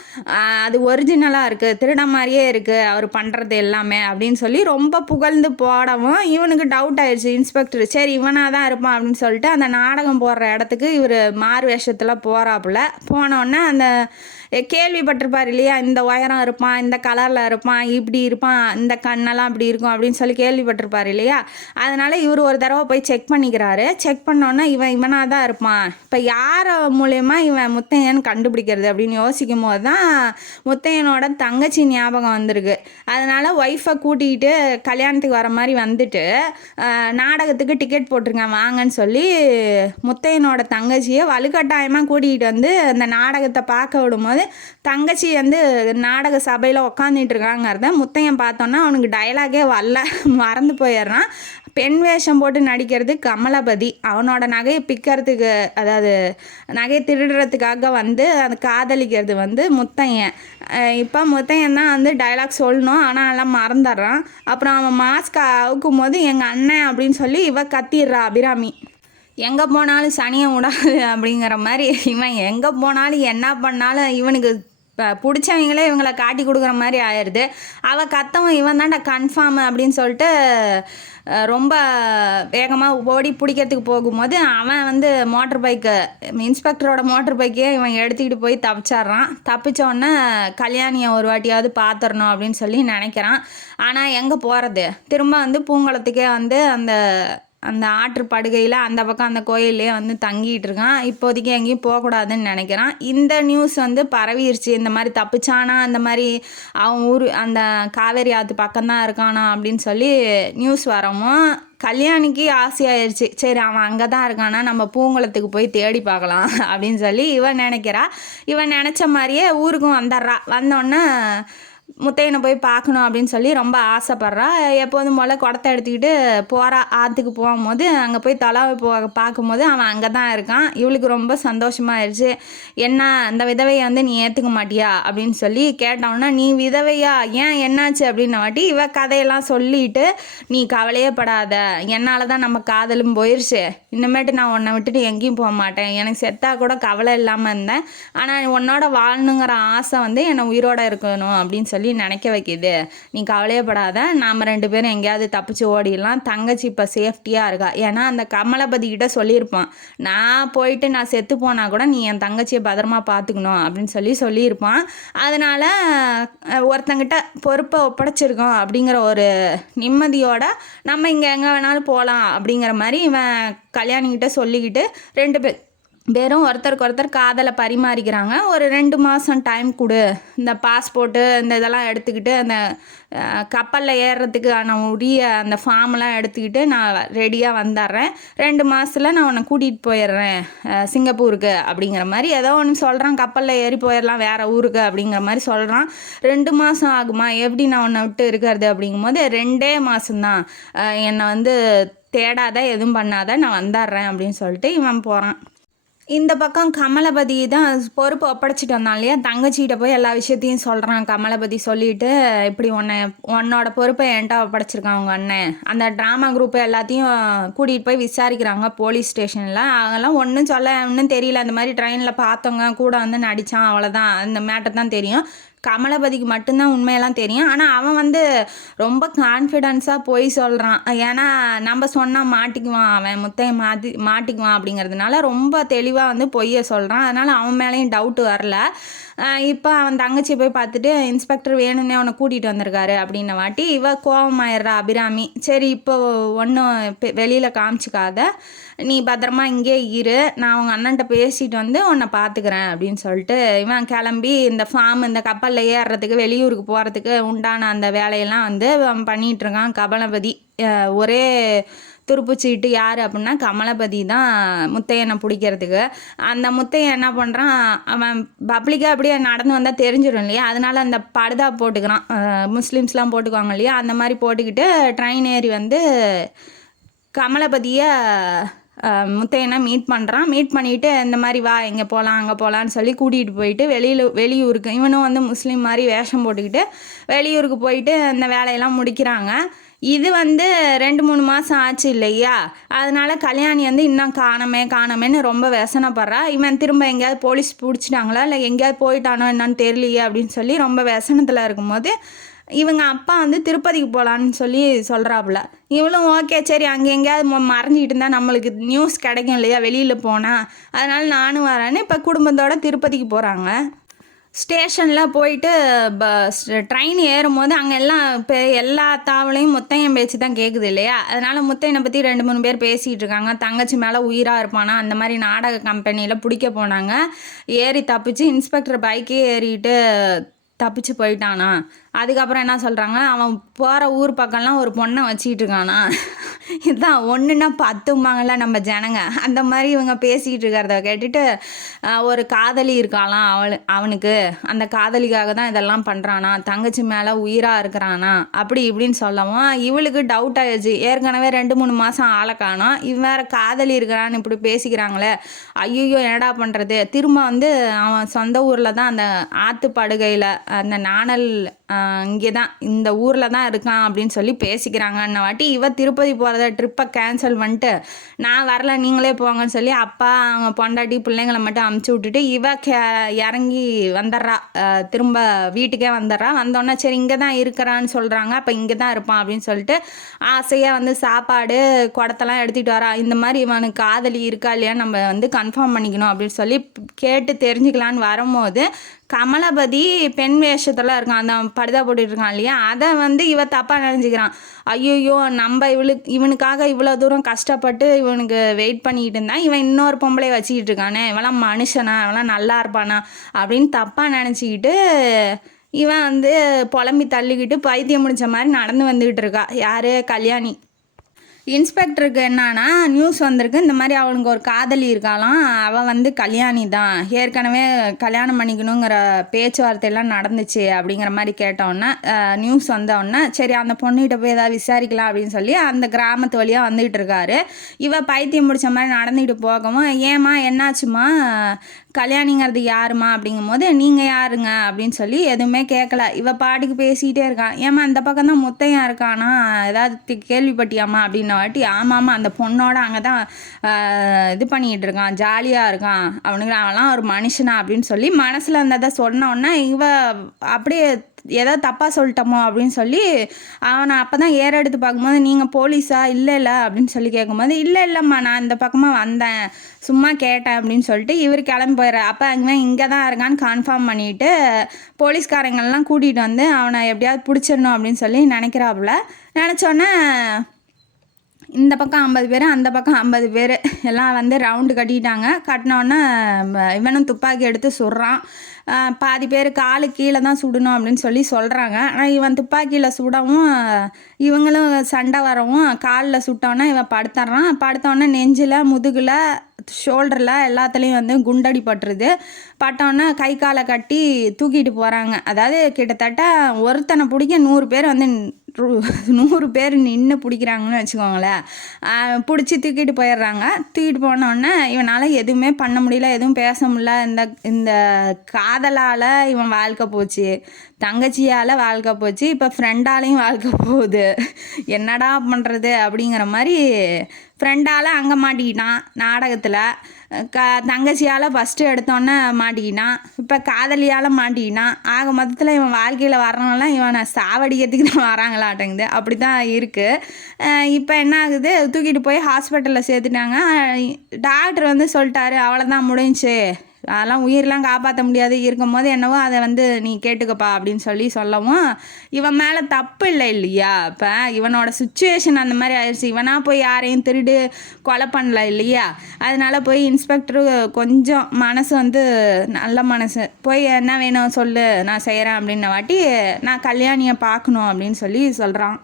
அது ஒரிஜினலாக இருக்குது, திருடன் மாதிரியே இருக்குது அவர் பண்ணுறது எல்லாமே அப்படின்னு சொல்லி ரொம்ப புகழ்ந்து போடவும் இவனுக்கு டவுட் ஆயிடுச்சு இன்ஸ்பெக்டர். சரி இவனாக தான் இருப்பான் அப்படின்னு சொல்லிட்டு அந்த நாடகம் போடுற இடத்துக்கு இவர் மாறு வேஷத்தில் போகிறாப்புல. போனோடனே அந்த கேள்விப்பட்டிருப்பார் இல்லையா, இந்த உயரம் இருப்பான், இந்த கலரில் இருப்பான், இப்படி இருப்பான், இந்த கண்ணெல்லாம் இப்படி இருக்கும் அப்படின்னு சொல்லி கேள்விப்பட்டிருப்பார் இல்லையா. அதனால் இவர் ஒரு தடவை போய் செக் பண்ணிக்கிறாரு. செக் பண்ணோன்னே இவனாக தான் இருப்பான். இப்போ யார் மூலயமா இவன் முத்தையன் கண்டுபிடிக்கிறது அப்படின்னு யோசிக்கும் போது தான் முத்தையனோட தங்கச்சி ஞாபகம் வந்திருக்கு. அதனால் ஒய்ஃபை கூட்டிகிட்டு கல்யாணத்துக்கு வர மாதிரி வந்துட்டு நாடகத்துக்கு டிக்கெட் போட்டிருக்கேன் வாங்கன்னு சொல்லி முத்தையனோட தங்கச்சியை வலுக்கட்டாயமாக கூட்டிகிட்டு வந்து அந்த நாடகத்தை பார்க்க விடும்போது தங்கச்சி வந்து நாடக சபையில் உக்காந்துட்டு இருக்காங்கிறத முத்தையன் பார்த்தோன்னா அவனுக்கு டயலாகே வரல, மறந்து போயிடுறான். பெண் வேஷம் போட்டு நடிக்கிறது கமலபதி. அவனோட நகையை பிக்கிறதுக்கு, அதாவது நகையை திருடுறதுக்காக வந்து அந்த காதலிக்கிறது வந்து முத்தையன். இப்போ முத்தையன் தான் வந்து டைலாக் சொல்லணும், ஆனால் எல்லாம் மறந்துடுறான். அப்புறம் அவன் மாஸ்க் அவுக்கும் போது எங்கள் அண்ணன் அப்படின்னு சொல்லி இவ கத்திடுறா அபிராமி. எங்கே போனாலும் சனியை விடாது அப்படிங்கிற மாதிரி இவன் எங்கே போனாலும் என்ன பண்ணாலும் இவனுக்கு பிடிச்சவங்களே இவங்களை காட்டி கொடுக்குற மாதிரி ஆயிடுது. அவள் கத்தவன் இவன் தான்டா கன்ஃபார்ம் அப்படின்னு சொல்லிட்டு ரொம்ப வேகமாக ஓடி பிடிக்கிறதுக்கு போகும்போது அவன் வந்து மோட்டர் பைக்கு, இன்ஸ்பெக்டரோட மோட்டர் பைக்கே இவன் எடுத்துக்கிட்டு போய் தப்பிச்சிட்றான். தப்பிச்சோடனே கல்யாணியை ஒரு வாட்டியாவது பார்த்துடணும் அப்படின்னு சொல்லி நினைக்கிறான். ஆனால் எங்கே போகிறது, திரும்ப வந்து பூங்குளத்துக்கே வந்து அந்த அந்த ஆற்று படுகையில் அந்த பக்கம் அந்த கோயிலே வந்து தங்கிட்டு இருக்கான். இப்போதைக்கு எங்கேயும் போகக்கூடாதுன்னு நினைக்கிறான். இந்த நியூஸ் வந்து பரவிடுச்சு, இந்த மாதிரி தப்பிச்சானா, அந்த மாதிரி அவன் ஊர் அந்த காவேரி ஆற்று பக்கம்தான் இருக்கானா அப்படின்னு சொல்லி நியூஸ் வரவும் கல்யாணிக்கு ஆசையாயிருச்சு. சரி அவன் அங்கே தான் இருக்கானா, நம்ம பூங்குளத்துக்கு போய் தேடி பார்க்கலாம் அப்படின்னு சொல்லி இவன் நினைக்கிறா. இவன் நினச்ச மாதிரியே ஊருக்கும் வந்துடுறா. வந்தோடனே முத்தையனை போய் பார்க்கணும் அப்படின்னு சொல்லி ரொம்ப ஆசைப்பட்றா. எப்போதும் போல் குடத்தை எடுத்துக்கிட்டு போகிறா. ஆற்றுக்கு போகும்போது அங்கே போய் தலாவை பார்க்கும்போது அவன் அங்கே தான் இருக்கான். இவளுக்கு ரொம்ப சந்தோஷமாயிருச்சு. என்ன இந்த விதவையை வந்து நீ ஏற்றுக்க மாட்டியா அப்படின்னு சொல்லி கேட்டோன்னா, நீ விதவையா, ஏன் என்னாச்சு அப்படின்ன வாட்டி இவ கதையெல்லாம் சொல்லிட்டு, நீ கவலையே படாத, என்னால் தான் நம்ம காதலும் போயிடுச்சு, இனிமேட்டு நான் உன்னை விட்டுட்டு எங்கேயும் போக மாட்டேன், எனக்கு செத்தா கூட கவலை இல்லாமல் இருந்தேன், ஆனால் உன்னோட வாழணுங்கிற ஆசை வந்து என்னை உயிரோடு இருக்கணும் அப்படின்னு சொல்லி நினைக்க வைக்கிது. நீ கவலையப்படாத, நாம் 2 பேரும் எங்கேயாவது தப்பிச்சு ஓடிடலாம், தங்கச்சி இப்போ சேஃப்டியாக இருக்கா. ஏன்னா அந்த கமலபதி கிட்ட சொல்லியிருப்பான், நான் போயிட்டு நான் செத்து போனால் கூட நீ என் தங்கச்சியை பத்திரமா பார்த்துக்கணும் அப்படின்னு சொல்லியிருப்பான். அதனால் ஒருத்தங்கிட்ட பொறுப்பை ஒப்படைச்சிருக்கோம் அப்படிங்கிற ஒரு நிம்மதியோட நம்ம இங்கே எங்கே வேணாலும் போகலாம் அப்படிங்கிற மாதிரி இவன் கல்யாணிக்கிட்ட சொல்லிக்கிட்டு 2 பேரும் ஒருத்தருக்கு ஒருத்தர் காதலை பரிமாறிக்கிறாங்க. ஒரு 2 மாதம் டைம் கொடு, இந்த பாஸ்போர்ட்டு இந்த இதெல்லாம் எடுத்துக்கிட்டு அந்த கப்பலில் ஏறுறதுக்கான உரிய அந்த ஃபார்ம்லாம் எடுத்துக்கிட்டு நான் ரெடியாக வந்துடுறேன், 2 மாதத்தில் நான் உன்னை கூட்டிகிட்டு போயிடுறேன் சிங்கப்பூருக்கு அப்படிங்கிற மாதிரி ஏதோ ஒன்று சொல்கிறான். கப்பலில் ஏறி போயிடலாம் வேறு ஊருக்கு அப்படிங்கிற மாதிரி சொல்கிறான். 2 மாதம் ஆகுமா, எப்படி நான் உன்னை விட்டு இருக்கிறது அப்படிங்கும்போது 2 மாதம்தான், என்னை வந்து தேடாத எதுவும் பண்ணாத, நான் வந்துடுறேன் அப்படின்னு சொல்லிட்டு இவன் போகிறான். இந்த பக்கம் கமலபதி தான் பொறுப்பு ஒப்படைச்சிட்டு வந்தான் இல்லையா, தங்கச்சிகிட்ட போய் எல்லா விஷயத்தையும் சொல்கிறான். கமலபதி சொல்லிவிட்டு, இப்படி உன்னோட பொறுப்பை என்கிட்ட ஒப்படைச்சிருக்கான் அவங்க அண்ணன். அந்த ட்ராமா குரூப்பை எல்லாத்தையும் கூட்டிகிட்டு போய் விசாரிக்கிறாங்க போலீஸ் ஸ்டேஷனில். அவங்கெல்லாம் ஒன்றும் ஒன்றும் தெரியல, அந்த மாதிரி ட்ரெயினில் பார்த்தவங்க கூட வந்து நடித்தான், அவ்வளோதான், அந்த மேட்டர் தான் தெரியும். கமலபதிக்கு மட்டும்தான் உண்மையெல்லாம் தெரியும். ஆனால் அவன் வந்து ரொம்ப கான்ஃபிடென்ஸாக போய் சொல்கிறான். ஏன்னா நம்ம சொன்னால் மாட்டிக்குவான், அவன் முத்தையன் மாட்டிக்குவான் அப்படிங்கிறதுனால ரொம்ப தெளிவாக வந்து பொய்யை சொல்கிறான். அதனால் அவன் மேலேயும் டவுட்டு வரல. இப்போ அவன் தங்கச்சி போய் பார்த்துட்டு, இன்ஸ்பெக்டர் வேணும்னே அவனை கூட்டிகிட்டு வந்திருக்காரு அப்படின்ன வாட்டி இவ கோவமாயிடுறா அபிராமி. சரி இப்போ ஒன்றும் வெளியில் காமிச்சிக்காத, நீ பத்திரமா இங்கே இரு, நான் அவங்க அண்ணன்ட்ட பேசிட்டு வந்து உன்னை பார்த்துக்கிறேன் அப்படின்னு சொல்லிட்டு இவன் கிளம்பி இந்த ஃபார்ம், இந்த கப்பலில் ஏறுறதுக்கு வெளியூருக்கு போகிறதுக்கு உண்டான அந்த வேலையெல்லாம் வந்து அவன் பண்ணிகிட்ருக்கான். கமலபதி ஒரே துருப்புச்சீட்டு யார் அப்படின்னா கமலபதி தான் முத்தையனை பிடிக்கிறதுக்கு. அந்த முத்தையன் என்ன பண்ணுறான், அவன் பப்ளிக்காக அப்படியே நடந்து வந்தால் தெரிஞ்சிடும் இல்லையா, அதனால் அந்த படுதா போட்டுக்கிறான். முஸ்லீம்ஸ்லாம் போட்டுக்குவாங்க இல்லையா, அந்த மாதிரி போட்டுக்கிட்டு ட்ரெயின் ஏறி வந்து கமலபதியை முத்தையனை மீட் பண்ணுறான். மீட் பண்ணிவிட்டு இந்த மாதிரி வா இங்கே போகலாம் அங்கே போகலான்னு சொல்லி கூட்டிகிட்டு போயிட்டு வெளியூருக்கு, இவனும் வந்து முஸ்லீம் மாதிரி வேஷம் போட்டுக்கிட்டு வெளியூருக்கு போயிட்டு இந்த வேலையெல்லாம் முடிக்கிறாங்க. இது வந்து 2-3 மாதம் ஆச்சு இல்லையா, அதனால் கல்யாணி வந்து இன்னும் காணமேன்னு ரொம்ப व्यசனப்படுறா. இவன் திரும்ப எங்கேயாவது போலீஸ் பிடிச்சிட்டாங்களா இல்லை எங்கேயாவது போயிட்டானோ என்னன்னு தெரியலையே அப்படின்னு சொல்லி ரொம்ப व्यசனத்தில் இருக்கும்போது இவங்க அப்பா வந்து திருப்பதிக்கு போகலான்னு சொல்லி சொல்கிறாப்புல. இவளும் ஓகே சரி, அங்கே எங்கேயாவது மறைஞ்சிக்கிட்டு இருந்தால் நம்மளுக்கு நியூஸ் கிடைக்கும் இல்லையா வெளியில் போனால், அதனால் நானும் வரேன்னு இப்போ குடும்பத்தோடு திருப்பதிக்கு போகிறாங்க. ஸ்டேஷனில் போயிட்டு ட்ரெயின் ஏறும்போது அங்கே எல்லாம் இப்போ எல்லா தாவலையும் முத்தையன் பேச்சு தான் கேட்குது இல்லையா, அதனால் முத்தையனை பற்றி 2-3 பேர் பேசிகிட்டு இருக்காங்க. தங்கச்சி மேலே உயிராக இருப்பானா, அந்த மாதிரி நாடக கம்பெனியில் பிடிக்க போனாங்க. ஏறி தப்பிச்சு இன்ஸ்பெக்டர் பைக்கே ஏறிட்டு தப்பிச்சு போயிட்டானா. அதுக்கப்புறம் என்ன சொல்கிறாங்க, அவன் போகிற ஊர் பக்கம்லாம் ஒரு பொண்ணை வச்சிக்கிட்டு இருக்கானா. இதுதான் ஒன்றுன்னா பத்தும்பாங்கல்ல நம்ம ஜனங்க. அந்த மாதிரி இவங்க பேசிகிட்டு இருக்கிறத கேட்டுட்டு ஒரு காதலி இருக்காளாம் அவனுக்கு. அந்த காதலிக்காக தான் இதெல்லாம் பண்ணுறானா, தங்கச்சி மேலே உயிராக இருக்கிறானா, அப்படி இப்படின்னு சொல்லவும் இவளுக்கு டவுட் ஆயிடுச்சு. ஏற்கனவே 2-3 மாதம் ஆளை காணோம், இவன் வேறு காதலி இருக்கிறான்னு இப்படி பேசிக்கிறாங்களே, ஐயோ என்னடா பண்ணுறது. திரும்ப வந்து அவன் சொந்த ஊரில் தான் அந்த ஆற்றுப்படுகையில் அந்த நாணல் இங்கே தான் இந்த ஊரில் தான் இருக்கான் அப்படின்னு சொல்லி பேசிக்கிறாங்க. வாட்டி இவ திருப்பதி போகிறத ட்ரிப்பை கேன்சல் பண்ணிட்டு நான் வரல நீங்களே போங்கன்னு சொல்லி அப்பா அவங்க பொண்டாட்டி பிள்ளைங்களை மட்டும் அமுச்சு விட்டுட்டு இவ இறங்கி வந்துடுறா. திரும்ப வீட்டுக்கே வந்துடுறா. வந்தோடனே சரி இங்கே தான் இருக்கிறான்னு சொல்கிறாங்க, அப்போ இங்கே தான் இருப்பான் அப்படின்னு சொல்லிட்டு ஆசையாக வந்து சாப்பாடு குடத்தெல்லாம் எடுத்துகிட்டு வரா. இந்த மாதிரி இவனுக்கு காதலி இருக்கா இல்லையா நம்ம வந்து கன்ஃபார்ம் பண்ணிக்கணும் அப்படின்னு சொல்லி கேட்டு தெரிஞ்சுக்கலான்னு வரும்போது கமலபதி பெண் வேஷத்தில் இருக்கான், அந்த படுதா போட்டுட்டு இருக்கான் இல்லையா, அதை வந்து இவ தப்பாக நினைஞ்சிக்கிறான். ஐயோ நம்ம இவனுக்காக இவ்வளோ தூரம் கஷ்டப்பட்டு இவனுக்கு வெயிட் பண்ணிக்கிட்டு இருந்தான், இவன் இன்னொரு பொம்பளை வச்சுக்கிட்டு இருக்கானே, இவெல்லாம் மனுஷனா, இவெல்லாம் நல்லா இருப்பானா அப்படின்னு தப்பாக நினச்சிக்கிட்டு இவன் வந்து புலம்பி தள்ளிக்கிட்டு பைத்தியம் முடிச்ச மாதிரி நடந்து வந்துக்கிட்டு இருக்கா. யார்? கல்யாணி. இன்ஸ்பெக்டருக்கு என்னன்னா நியூஸ் வந்திருக்கு, இந்த மாதிரி அவனுக்கு ஒரு காதலி இருக்காலாம், அவள் வந்து கல்யாணி தான், ஏற்கனவே கல்யாணம் பண்ணிக்கணுங்கிற பேச்சுவார்த்தையெல்லாம் நடந்துச்சு அப்படிங்கிற மாதிரி கேட்டோன்னே நியூஸ் வந்தோடனே சரி அந்த பொண்ணுகிட்ட போய் ஏதாவது விசாரிக்கலாம் அப்படின்னு சொல்லி அந்த கிராமத்து வழியாக வந்துக்கிட்டு இருக்காரு. இவ பைத்தியம் முடிச்ச மாதிரி நடந்துக்கிட்டு போகவும் ஏம்மா என்னாச்சுமா, கல்யாணிங்கிறது யாருமா அப்படிங்கும் போது நீங்கள் யாருங்க அப்படின்னு சொல்லி எதுவுமே கேட்கல. இவ பாட்டுக்கு பேசிக்கிட்டே இருக்கான். ஏம்மா அந்த பக்கம் தான் முத்தையா இருக்கானா, ஏதாவது கேள்விப்பட்டியாம்மா அப்படின்ன வாட்டி ஆமாம்மா அந்த பொண்ணோட அங்கே தான் இது பண்ணிக்கிட்டு இருக்கான், ஜாலியாக இருக்கான், அவனுக்கு அவன்லாம் ஒரு மனுஷனா அப்படின்னு சொல்லி மனசில் இருந்ததை சொன்னோன்னே இவ அப்படியே ஏதோ தப்பாக சொல்லிட்டோமோ அப்படின்னு சொல்லி அவனை அப்போ தான் ஏற எடுத்து பார்க்கும்போது நீங்கள் போலீஸா, இல்லை அப்படின்னு சொல்லி கேட்கும்போது இல்லைம்மா நான் இந்த பக்கமாக வந்தேன் சும்மா கேட்டேன் அப்படின்னு சொல்லிட்டு இவர் கிளம்பி போயிடுற. அப்போ அங்கே இங்கே தான் இருக்கான்னு கன்ஃபார்ம் பண்ணிவிட்டு போலீஸ்காரங்கள்லாம் கூட்டிகிட்டு வந்து அவனை எப்படியாவது பிடிச்சிடணும் அப்படின்னு சொல்லி நினைக்கிறாப்புல. நினச்சோன்னே இந்த பக்கம் 50 பேர் அந்த பக்கம் 50 பேர் எல்லாம் வந்து ரவுண்டு கட்டிட்டாங்க. கட்டினோன்னே இவனும் துப்பாக்கி எடுத்து சுடுறான். பாதி பேர் காலு கீழே தான் சுடணும் அப்படின்னு சொல்லி சொல்கிறாங்க. ஆனால் இவன் துப்பாக்கியில் சுடவும் இவங்களும் சண்டை வரவும் காலில் சுட்டோன்னே இவன் படுத்தோன்னே நெஞ்சில் முதுகில் ஷோல்டரில் எல்லாத்துலேயும் வந்து குண்டடி பட்டுருது. பட்டோன்னே கை காலை கட்டி தூக்கிட்டு போகிறாங்க. அதாவது கிட்டத்தட்ட ஒருத்தனை பிடிக்க 100 பேர் வந்து 100 பேர் நின்று பிடிக்கிறாங்கன்னு வச்சுக்கோங்களேன். பிடிச்சி தூக்கிட்டு போயிடுறாங்க. தூக்கிட்டு போனோடனே இவனால் எதுவுமே பண்ண முடியல, எதுவும் பேச முடியல. இந்த காதலால் இவன் வாழ்க்கை போச்சு, தங்கச்சியால் வாழ்க்கை போச்சு, இப்போ ஃப்ரெண்டாலையும் வாழ்க்கை போகுது, என்னடா பண்ணுறது அப்படிங்கிற மாதிரி ஃப்ரெண்டால் அங்கே மாட்டிக்கிட்டான் நாடகத்தில். தங்கச்சியால் ஃபஸ்ட்டு எடுத்தோன்னே மாட்டிக்கிட்டான், இப்போ காதலியால் மாட்டிக்கிட்டான். ஆக மொத்தத்தில் இவன் வாழ்க்கையில் வரணும்லாம் இவனை சாவடிக்கிறதுக்கு தான் வராங்களாட்டங்குது. அப்படி தான் இருக்குது. இப்போ என்ன ஆகுது, தூக்கிட்டு போய் ஹாஸ்பிட்டலில் சேர்த்துட்டாங்க. டாக்டர் வந்து சொல்லிட்டாரு அவ்வளோதான் முடிஞ்சுச்சு, அதெல்லாம் உயிரெலாம் காப்பாற்ற முடியாது, இருக்கும் போது என்னவோ அதை வந்து நீ கேட்டுக்கப்பா அப்படின்னு சொல்லவும் இவன் மேலே தப்பு இல்லை இல்லையா. இப்போ இவனோட சுச்சுவேஷன் அந்த மாதிரி ஆயிடுச்சு. இவனாக போய் யாரையும் திருடு கொலை பண்ணல இல்லையா. அதனால போய் இன்ஸ்பெக்டரு கொஞ்சம் மனசு வந்து நல்ல மனசு, போய் என்ன வேணும் சொல்லு நான் செய்கிறேன் அப்படின்ன வாட்டி நான் கல்யாணியை பார்க்கணும் அப்படின்னு சொல்லி சொல்கிறான்.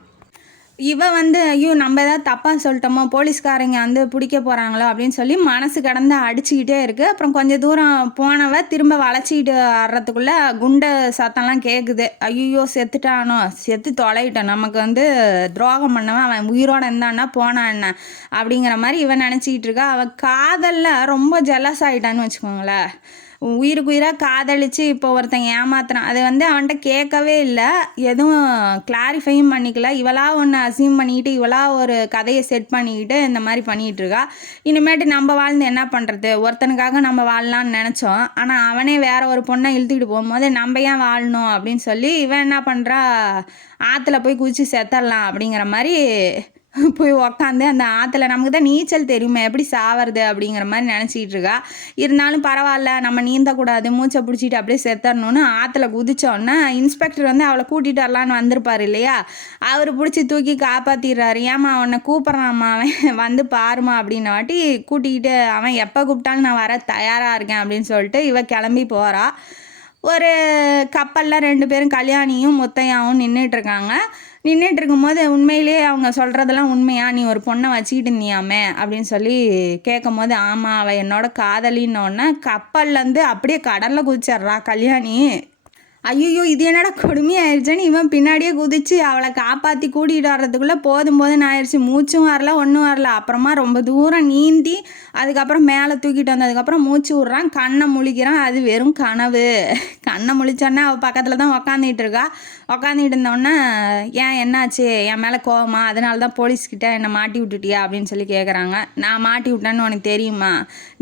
இவ வந்து ஐயோ நம்ம ஏதாவது தப்பாக சொல்லிட்டோமோ, போலீஸ்காரங்க வந்து பிடிக்க போகிறாங்களோ அப்படின்னு சொல்லி மனசு கடந்து அடிச்சுக்கிட்டே இருக்குது. அப்புறம் கொஞ்சம் தூரம் போனவ திரும்ப வளைச்சிக்கிட்டு வர்றதுக்குள்ளே குண்டை சத்தம்லாம் கேட்குது. ஐயோ செத்துட்டானோ, செத்து தொலைவிட்டான், நமக்கு வந்து துரோகம் பண்ணவன் அவன் உயிரோடு இருந்தான்னா போனான் என்ன அப்படிங்கிற மாதிரி இவன் நினச்சிக்கிட்டு இருக்கா. அவன் காதலில் ரொம்ப ஜெலஸ் ஆகிட்டான்னு வச்சுக்கோங்களேன். உயிருக்கு உயிராக காதலிச்சு இப்போ ஒருத்தங்க ஏமாத்துறான், அதை வந்து அவன்கிட்ட கேட்கவே இல்லை, எதுவும் கிளாரிஃபையும் பண்ணிக்கல. இவளாக ஒன்று அசியூம் பண்ணிக்கிட்டு இவளாக ஒரு கதையை செட் பண்ணிக்கிட்டு இந்த மாதிரி பண்ணிகிட்டு இருக்கா. இனிமேட்டு நம்ம வாழ்ந்து என்ன பண்ணுறது, ஒருத்தனுக்காக நம்ம வாழலான்னு நினச்சோம், ஆனால் அவனே வேற ஒரு பொண்ணை இழுத்துக்கிட்டு போகும்போது நம்ம ஏன் வாழணும் அப்படின்னு சொல்லி இவன் என்ன பண்ணுறா, ஆற்றுல போய் குதிச்சு செத்தரலாம் அப்படிங்கிற மாதிரி போய் உக்காந்து அந்த ஆற்றுல நமக்கு தான் நீச்சல் தெரியுமே எப்படி சாவறது அப்படிங்கிற மாதிரி நினச்சிக்கிட்டு இருக்கா. இருந்தாலும் பரவாயில்ல நம்ம நீந்தக்கூடாது, மூச்சை பிடிச்சிட்டு அப்படியே செத்தரணும்னு ஆற்றுல குதிச்சோன்னா இன்ஸ்பெக்டர் வந்து அவளை கூட்டிகிட்டு வரலான்னு வந்திருப்பார் இல்லையா. அவர் பிடிச்சி தூக்கி காப்பாற்றிடுறாரு. ஏமா அவனை கூப்பிட்றாம்மா, அவன் வந்து பாருமா அப்படின்ன வாட்டி கூட்டிக்கிட்டு அவன் எப்போ கூப்பிட்டாலும் நான் வர தயாராக இருக்கேன் அப்படின்னு சொல்லிட்டு இவ கிளம்பி போகிறா. ஒரு கப்பலில் 2 பேரும் கல்யாணியும் முத்தையாவும் நின்றுட்டுருக்காங்க. நின்றுட்டு இருக்கும்போது உண்மையிலேயே அவங்க சொல்கிறதெல்லாம் உண்மையா, நீ ஒரு பொண்ணை வச்சுக்கிட்டு இருந்தியாமே அப்படின்னு சொல்லி கேட்கும் போது, ஆமாம் அவள் என்னோட காதலின்னொன்னே கப்பல்லேருந்து அப்படியே கடலில் குதிச்சிட்றா கல்யாணி. ஐயோ இது என்னடா கொடுமையாயிருச்சேன்னு இவன் பின்னாடியே குதிச்சு அவளை காப்பாற்றி கூட்டிகிட்டு வர்றதுக்குள்ளே போதும்னு ஆயிடுச்சு. மூச்சும் வரல ஒன்றும் வரல. அப்புறமா ரொம்ப தூரம் நீந்தி அதுக்கப்புறம் மேலே தூக்கிட்டு வந்ததுக்கப்புறம் மூச்சு விட்றான், கண்ணை முழிக்கிறான். அது வெறும் கனவு. கண்ணை முழிச்சோன்னே அவள் பக்கத்தில் தான் உக்காந்துட்டு இருக்கா. உக்காந்துட்டு இருந்தோடனே, ஏன் என்னாச்சு, என் மேலே கோவமா, அதனால தான் போலீஸ்கிட்ட என்னை மாட்டி விட்டுட்டியா அப்படின்னு சொல்லி கேட்குறாங்க. நான் மாட்டி விட்டேன்னு உனக்கு தெரியுமா,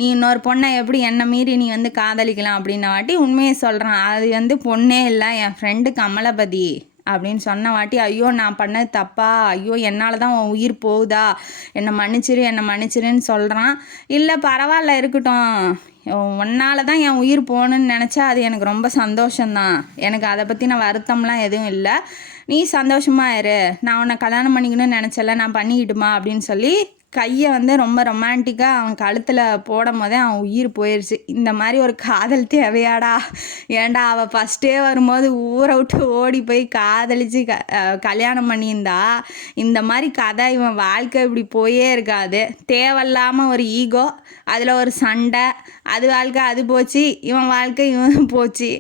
நீ இன்னொரு பொண்ணை எப்படி என்னை மீறி நீ வந்து காதலிக்கலாம் அப்படின்ன வாட்டி உண்மையை சொல்கிறான். அது வந்து பொண்ணே இல்லை, என் ஃப்ரெண்டு கமலபதி அப்படின்னு சொன்ன வாட்டி, ஐயோ நான் பண்ணது தப்பா, ஐயோ என்னால் தான் உன் உயிர் போகுதா, என்னை மன்னிச்சிருன்னு சொல்கிறான். இல்லை பரவாயில்ல இருக்கட்டும், உன்னால் தான் என் உயிர் போகணுன்னு நினச்சா அது எனக்கு ரொம்ப சந்தோஷம்தான், எனக்கு அதை பற்றின வருத்தம்லாம் எதுவும் இல்லை, நீ சந்தோஷமாக இரு, நான் உன்னை கல்யாணம் பண்ணிக்கணும்னு நினச்சல, நான் பண்ணிக்கிட்டுமா அப்படின்னு சொல்லி கையை வந்து ரொம்ப ரொமான்டிக்காக அவன் கழுத்தில் போடும் போதே அவன் உயிர் போயிடுச்சு. இந்த மாதிரி ஒரு காதல் தேவையாடா? ஏன்டா அவள் ஃபஸ்ட்டே வரும்போது ஊரை விட்டு ஓடி போய் காதலிச்சு கல்யாணம் பண்ணியிருந்தா இந்த மாதிரி கதை இவன் வாழ்க்கை இப்படி போயே இருக்காது. தேவையில்லாமல் ஒரு ஈகோ, அதில் ஒரு சண்டை, அது வாழ்க்கை அது போச்சு, இவன் வாழ்க்கை இவன் போச்சு.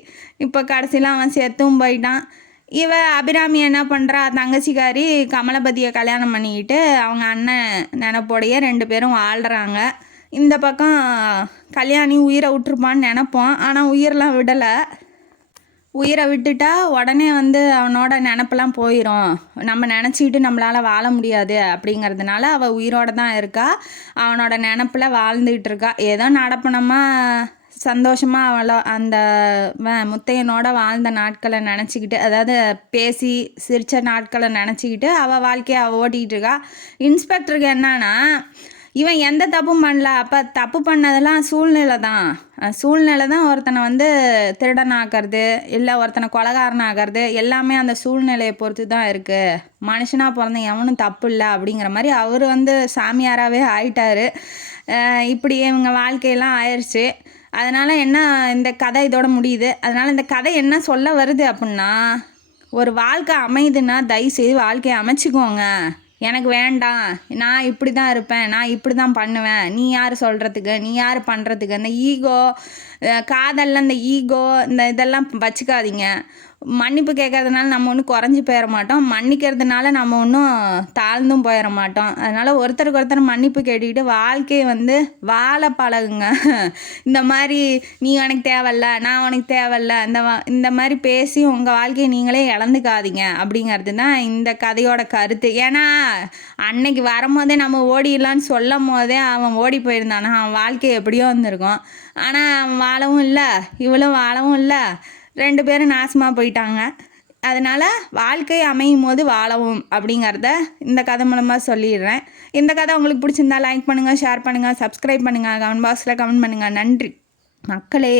இப்போ கடைசியில் அவன் செத்தும் போயிட்டான். இவ அபிராமி என்ன பண்ணுறா, தங்கச்சிக்காரி கமலபதியை கல்யாணம் பண்ணிக்கிட்டு அவங்க அண்ணன் நினப்போடைய 2 பேரும் வாழ்கிறாங்க. இந்த பக்கம் கல்யாணி உயிரை விட்டுருப்பான்னு நினப்போம், ஆனால் உயிரெலாம் விடலை. உயிரை விட்டுட்டா உடனே வந்து அவனோட நினப்பெல்லாம் போயிடும், நம்ம நினச்சிக்கிட்டு நம்மளால் வாழ முடியாது அப்படிங்கிறதுனால அவள் உயிரோடு தான் இருக்கா, அவனோட நினப்பில் வாழ்ந்துக்கிட்டு இருக்கா. ஏதோ நடப்பணமா சந்தோஷமாக அவளோ அந்த முத்தையனோட வாழ்ந்த நாட்களை நினச்சிக்கிட்டு, அதாவது பேசி சிரித்த நாட்களை நினச்சிக்கிட்டு அவள் வாழ்க்கையை அவள் ஓட்டிக்கிட்டு இருக்கா. இன்ஸ்பெக்டருக்கு என்னன்னா, இவன் எந்த தப்பும் பண்ணல, அப்போ தப்பு பண்ணதெல்லாம் சூழ்நிலை தான் ஒருத்தனை வந்து திருடனாகிறது இல்லை ஒருத்தனை கொலைகாரனாகிறது எல்லாமே அந்த சூழ்நிலையை பொறுத்து தான் இருக்குது. மனுஷனாக பிறந்த எவனும் தப்பு இல்லை அப்படிங்கிற மாதிரி அவர் வந்து சாமியாராகவே ஆயிட்டார். இப்படி இவங்க வாழ்க்கையெல்லாம் ஆயிடுச்சு. அதனால் என்ன, இந்த கதை இதோட முடியுது. அதனால் இந்த கதை என்ன சொல்ல வருது அப்படின்னா, ஒரு வாழ்க்கை அமையுதுன்னா தயவுசெய்து வாழ்க்கையை அமைச்சிக்கோங்க. எனக்கு வேண்டாம், நான் இப்படி தான் இருப்பேன், நான் இப்படி தான் பண்ணுவேன், நீ யார் சொல்கிறதுக்கு, நீ யார் பண்ணுறதுக்கு, இந்த ஈகோ காதலில் இந்த ஈகோ இதெல்லாம் வச்சுக்காதீங்க. மன்னிப்பு கேட்கறதுனால நம்ம ஒன்றும் குறைஞ்சி போயிட மாட்டோம், மன்னிக்கிறதுனால நம்ம ஒன்றும் தாழ்ந்தும் போயிட மாட்டோம். அதனால் ஒருத்தருக்கு ஒருத்தர் மன்னிப்பு கேட்டுக்கிட்டு வாழ்க்கையை வந்து வாழ பழகுங்க. இந்த மாதிரி நீ உனக்கு தேவையில்ல, நான் உனக்கு தேவையில்ல, இந்த மாதிரி பேசி உங்கள் வாழ்க்கையை நீங்களே இழந்துக்காதீங்க அப்படிங்கிறது தான் இந்த கதையோட கருத்து. ஏன்னா அன்னைக்கு வரும்போதே நம்ம ஓடிடலான்னு சொல்லும் போதே அவன் ஓடி போயிருந்தானா அவன் வாழ்க்கை எப்படியோ வந்திருக்கும். ஆனால் அவன் வாழவும் இல்லை, இவளும் வாழவும் இல்லை, 2 பேரும் நாசமாக போயிட்டாங்க. அதனால் வாழ்க்கை அமையும் போது வாழவும் அப்படிங்கிறத இந்த கதை மூலமாக சொல்லிடுறேன். இந்த கதை உங்களுக்கு பிடிச்சிருந்தா லைக் பண்ணுங்கள், ஷேர் பண்ணுங்கள், சப்ஸ்கிரைப் பண்ணுங்கள், கமெண்ட் பாக்ஸில் கமெண்ட் பண்ணுங்கள். நன்றி மக்களே.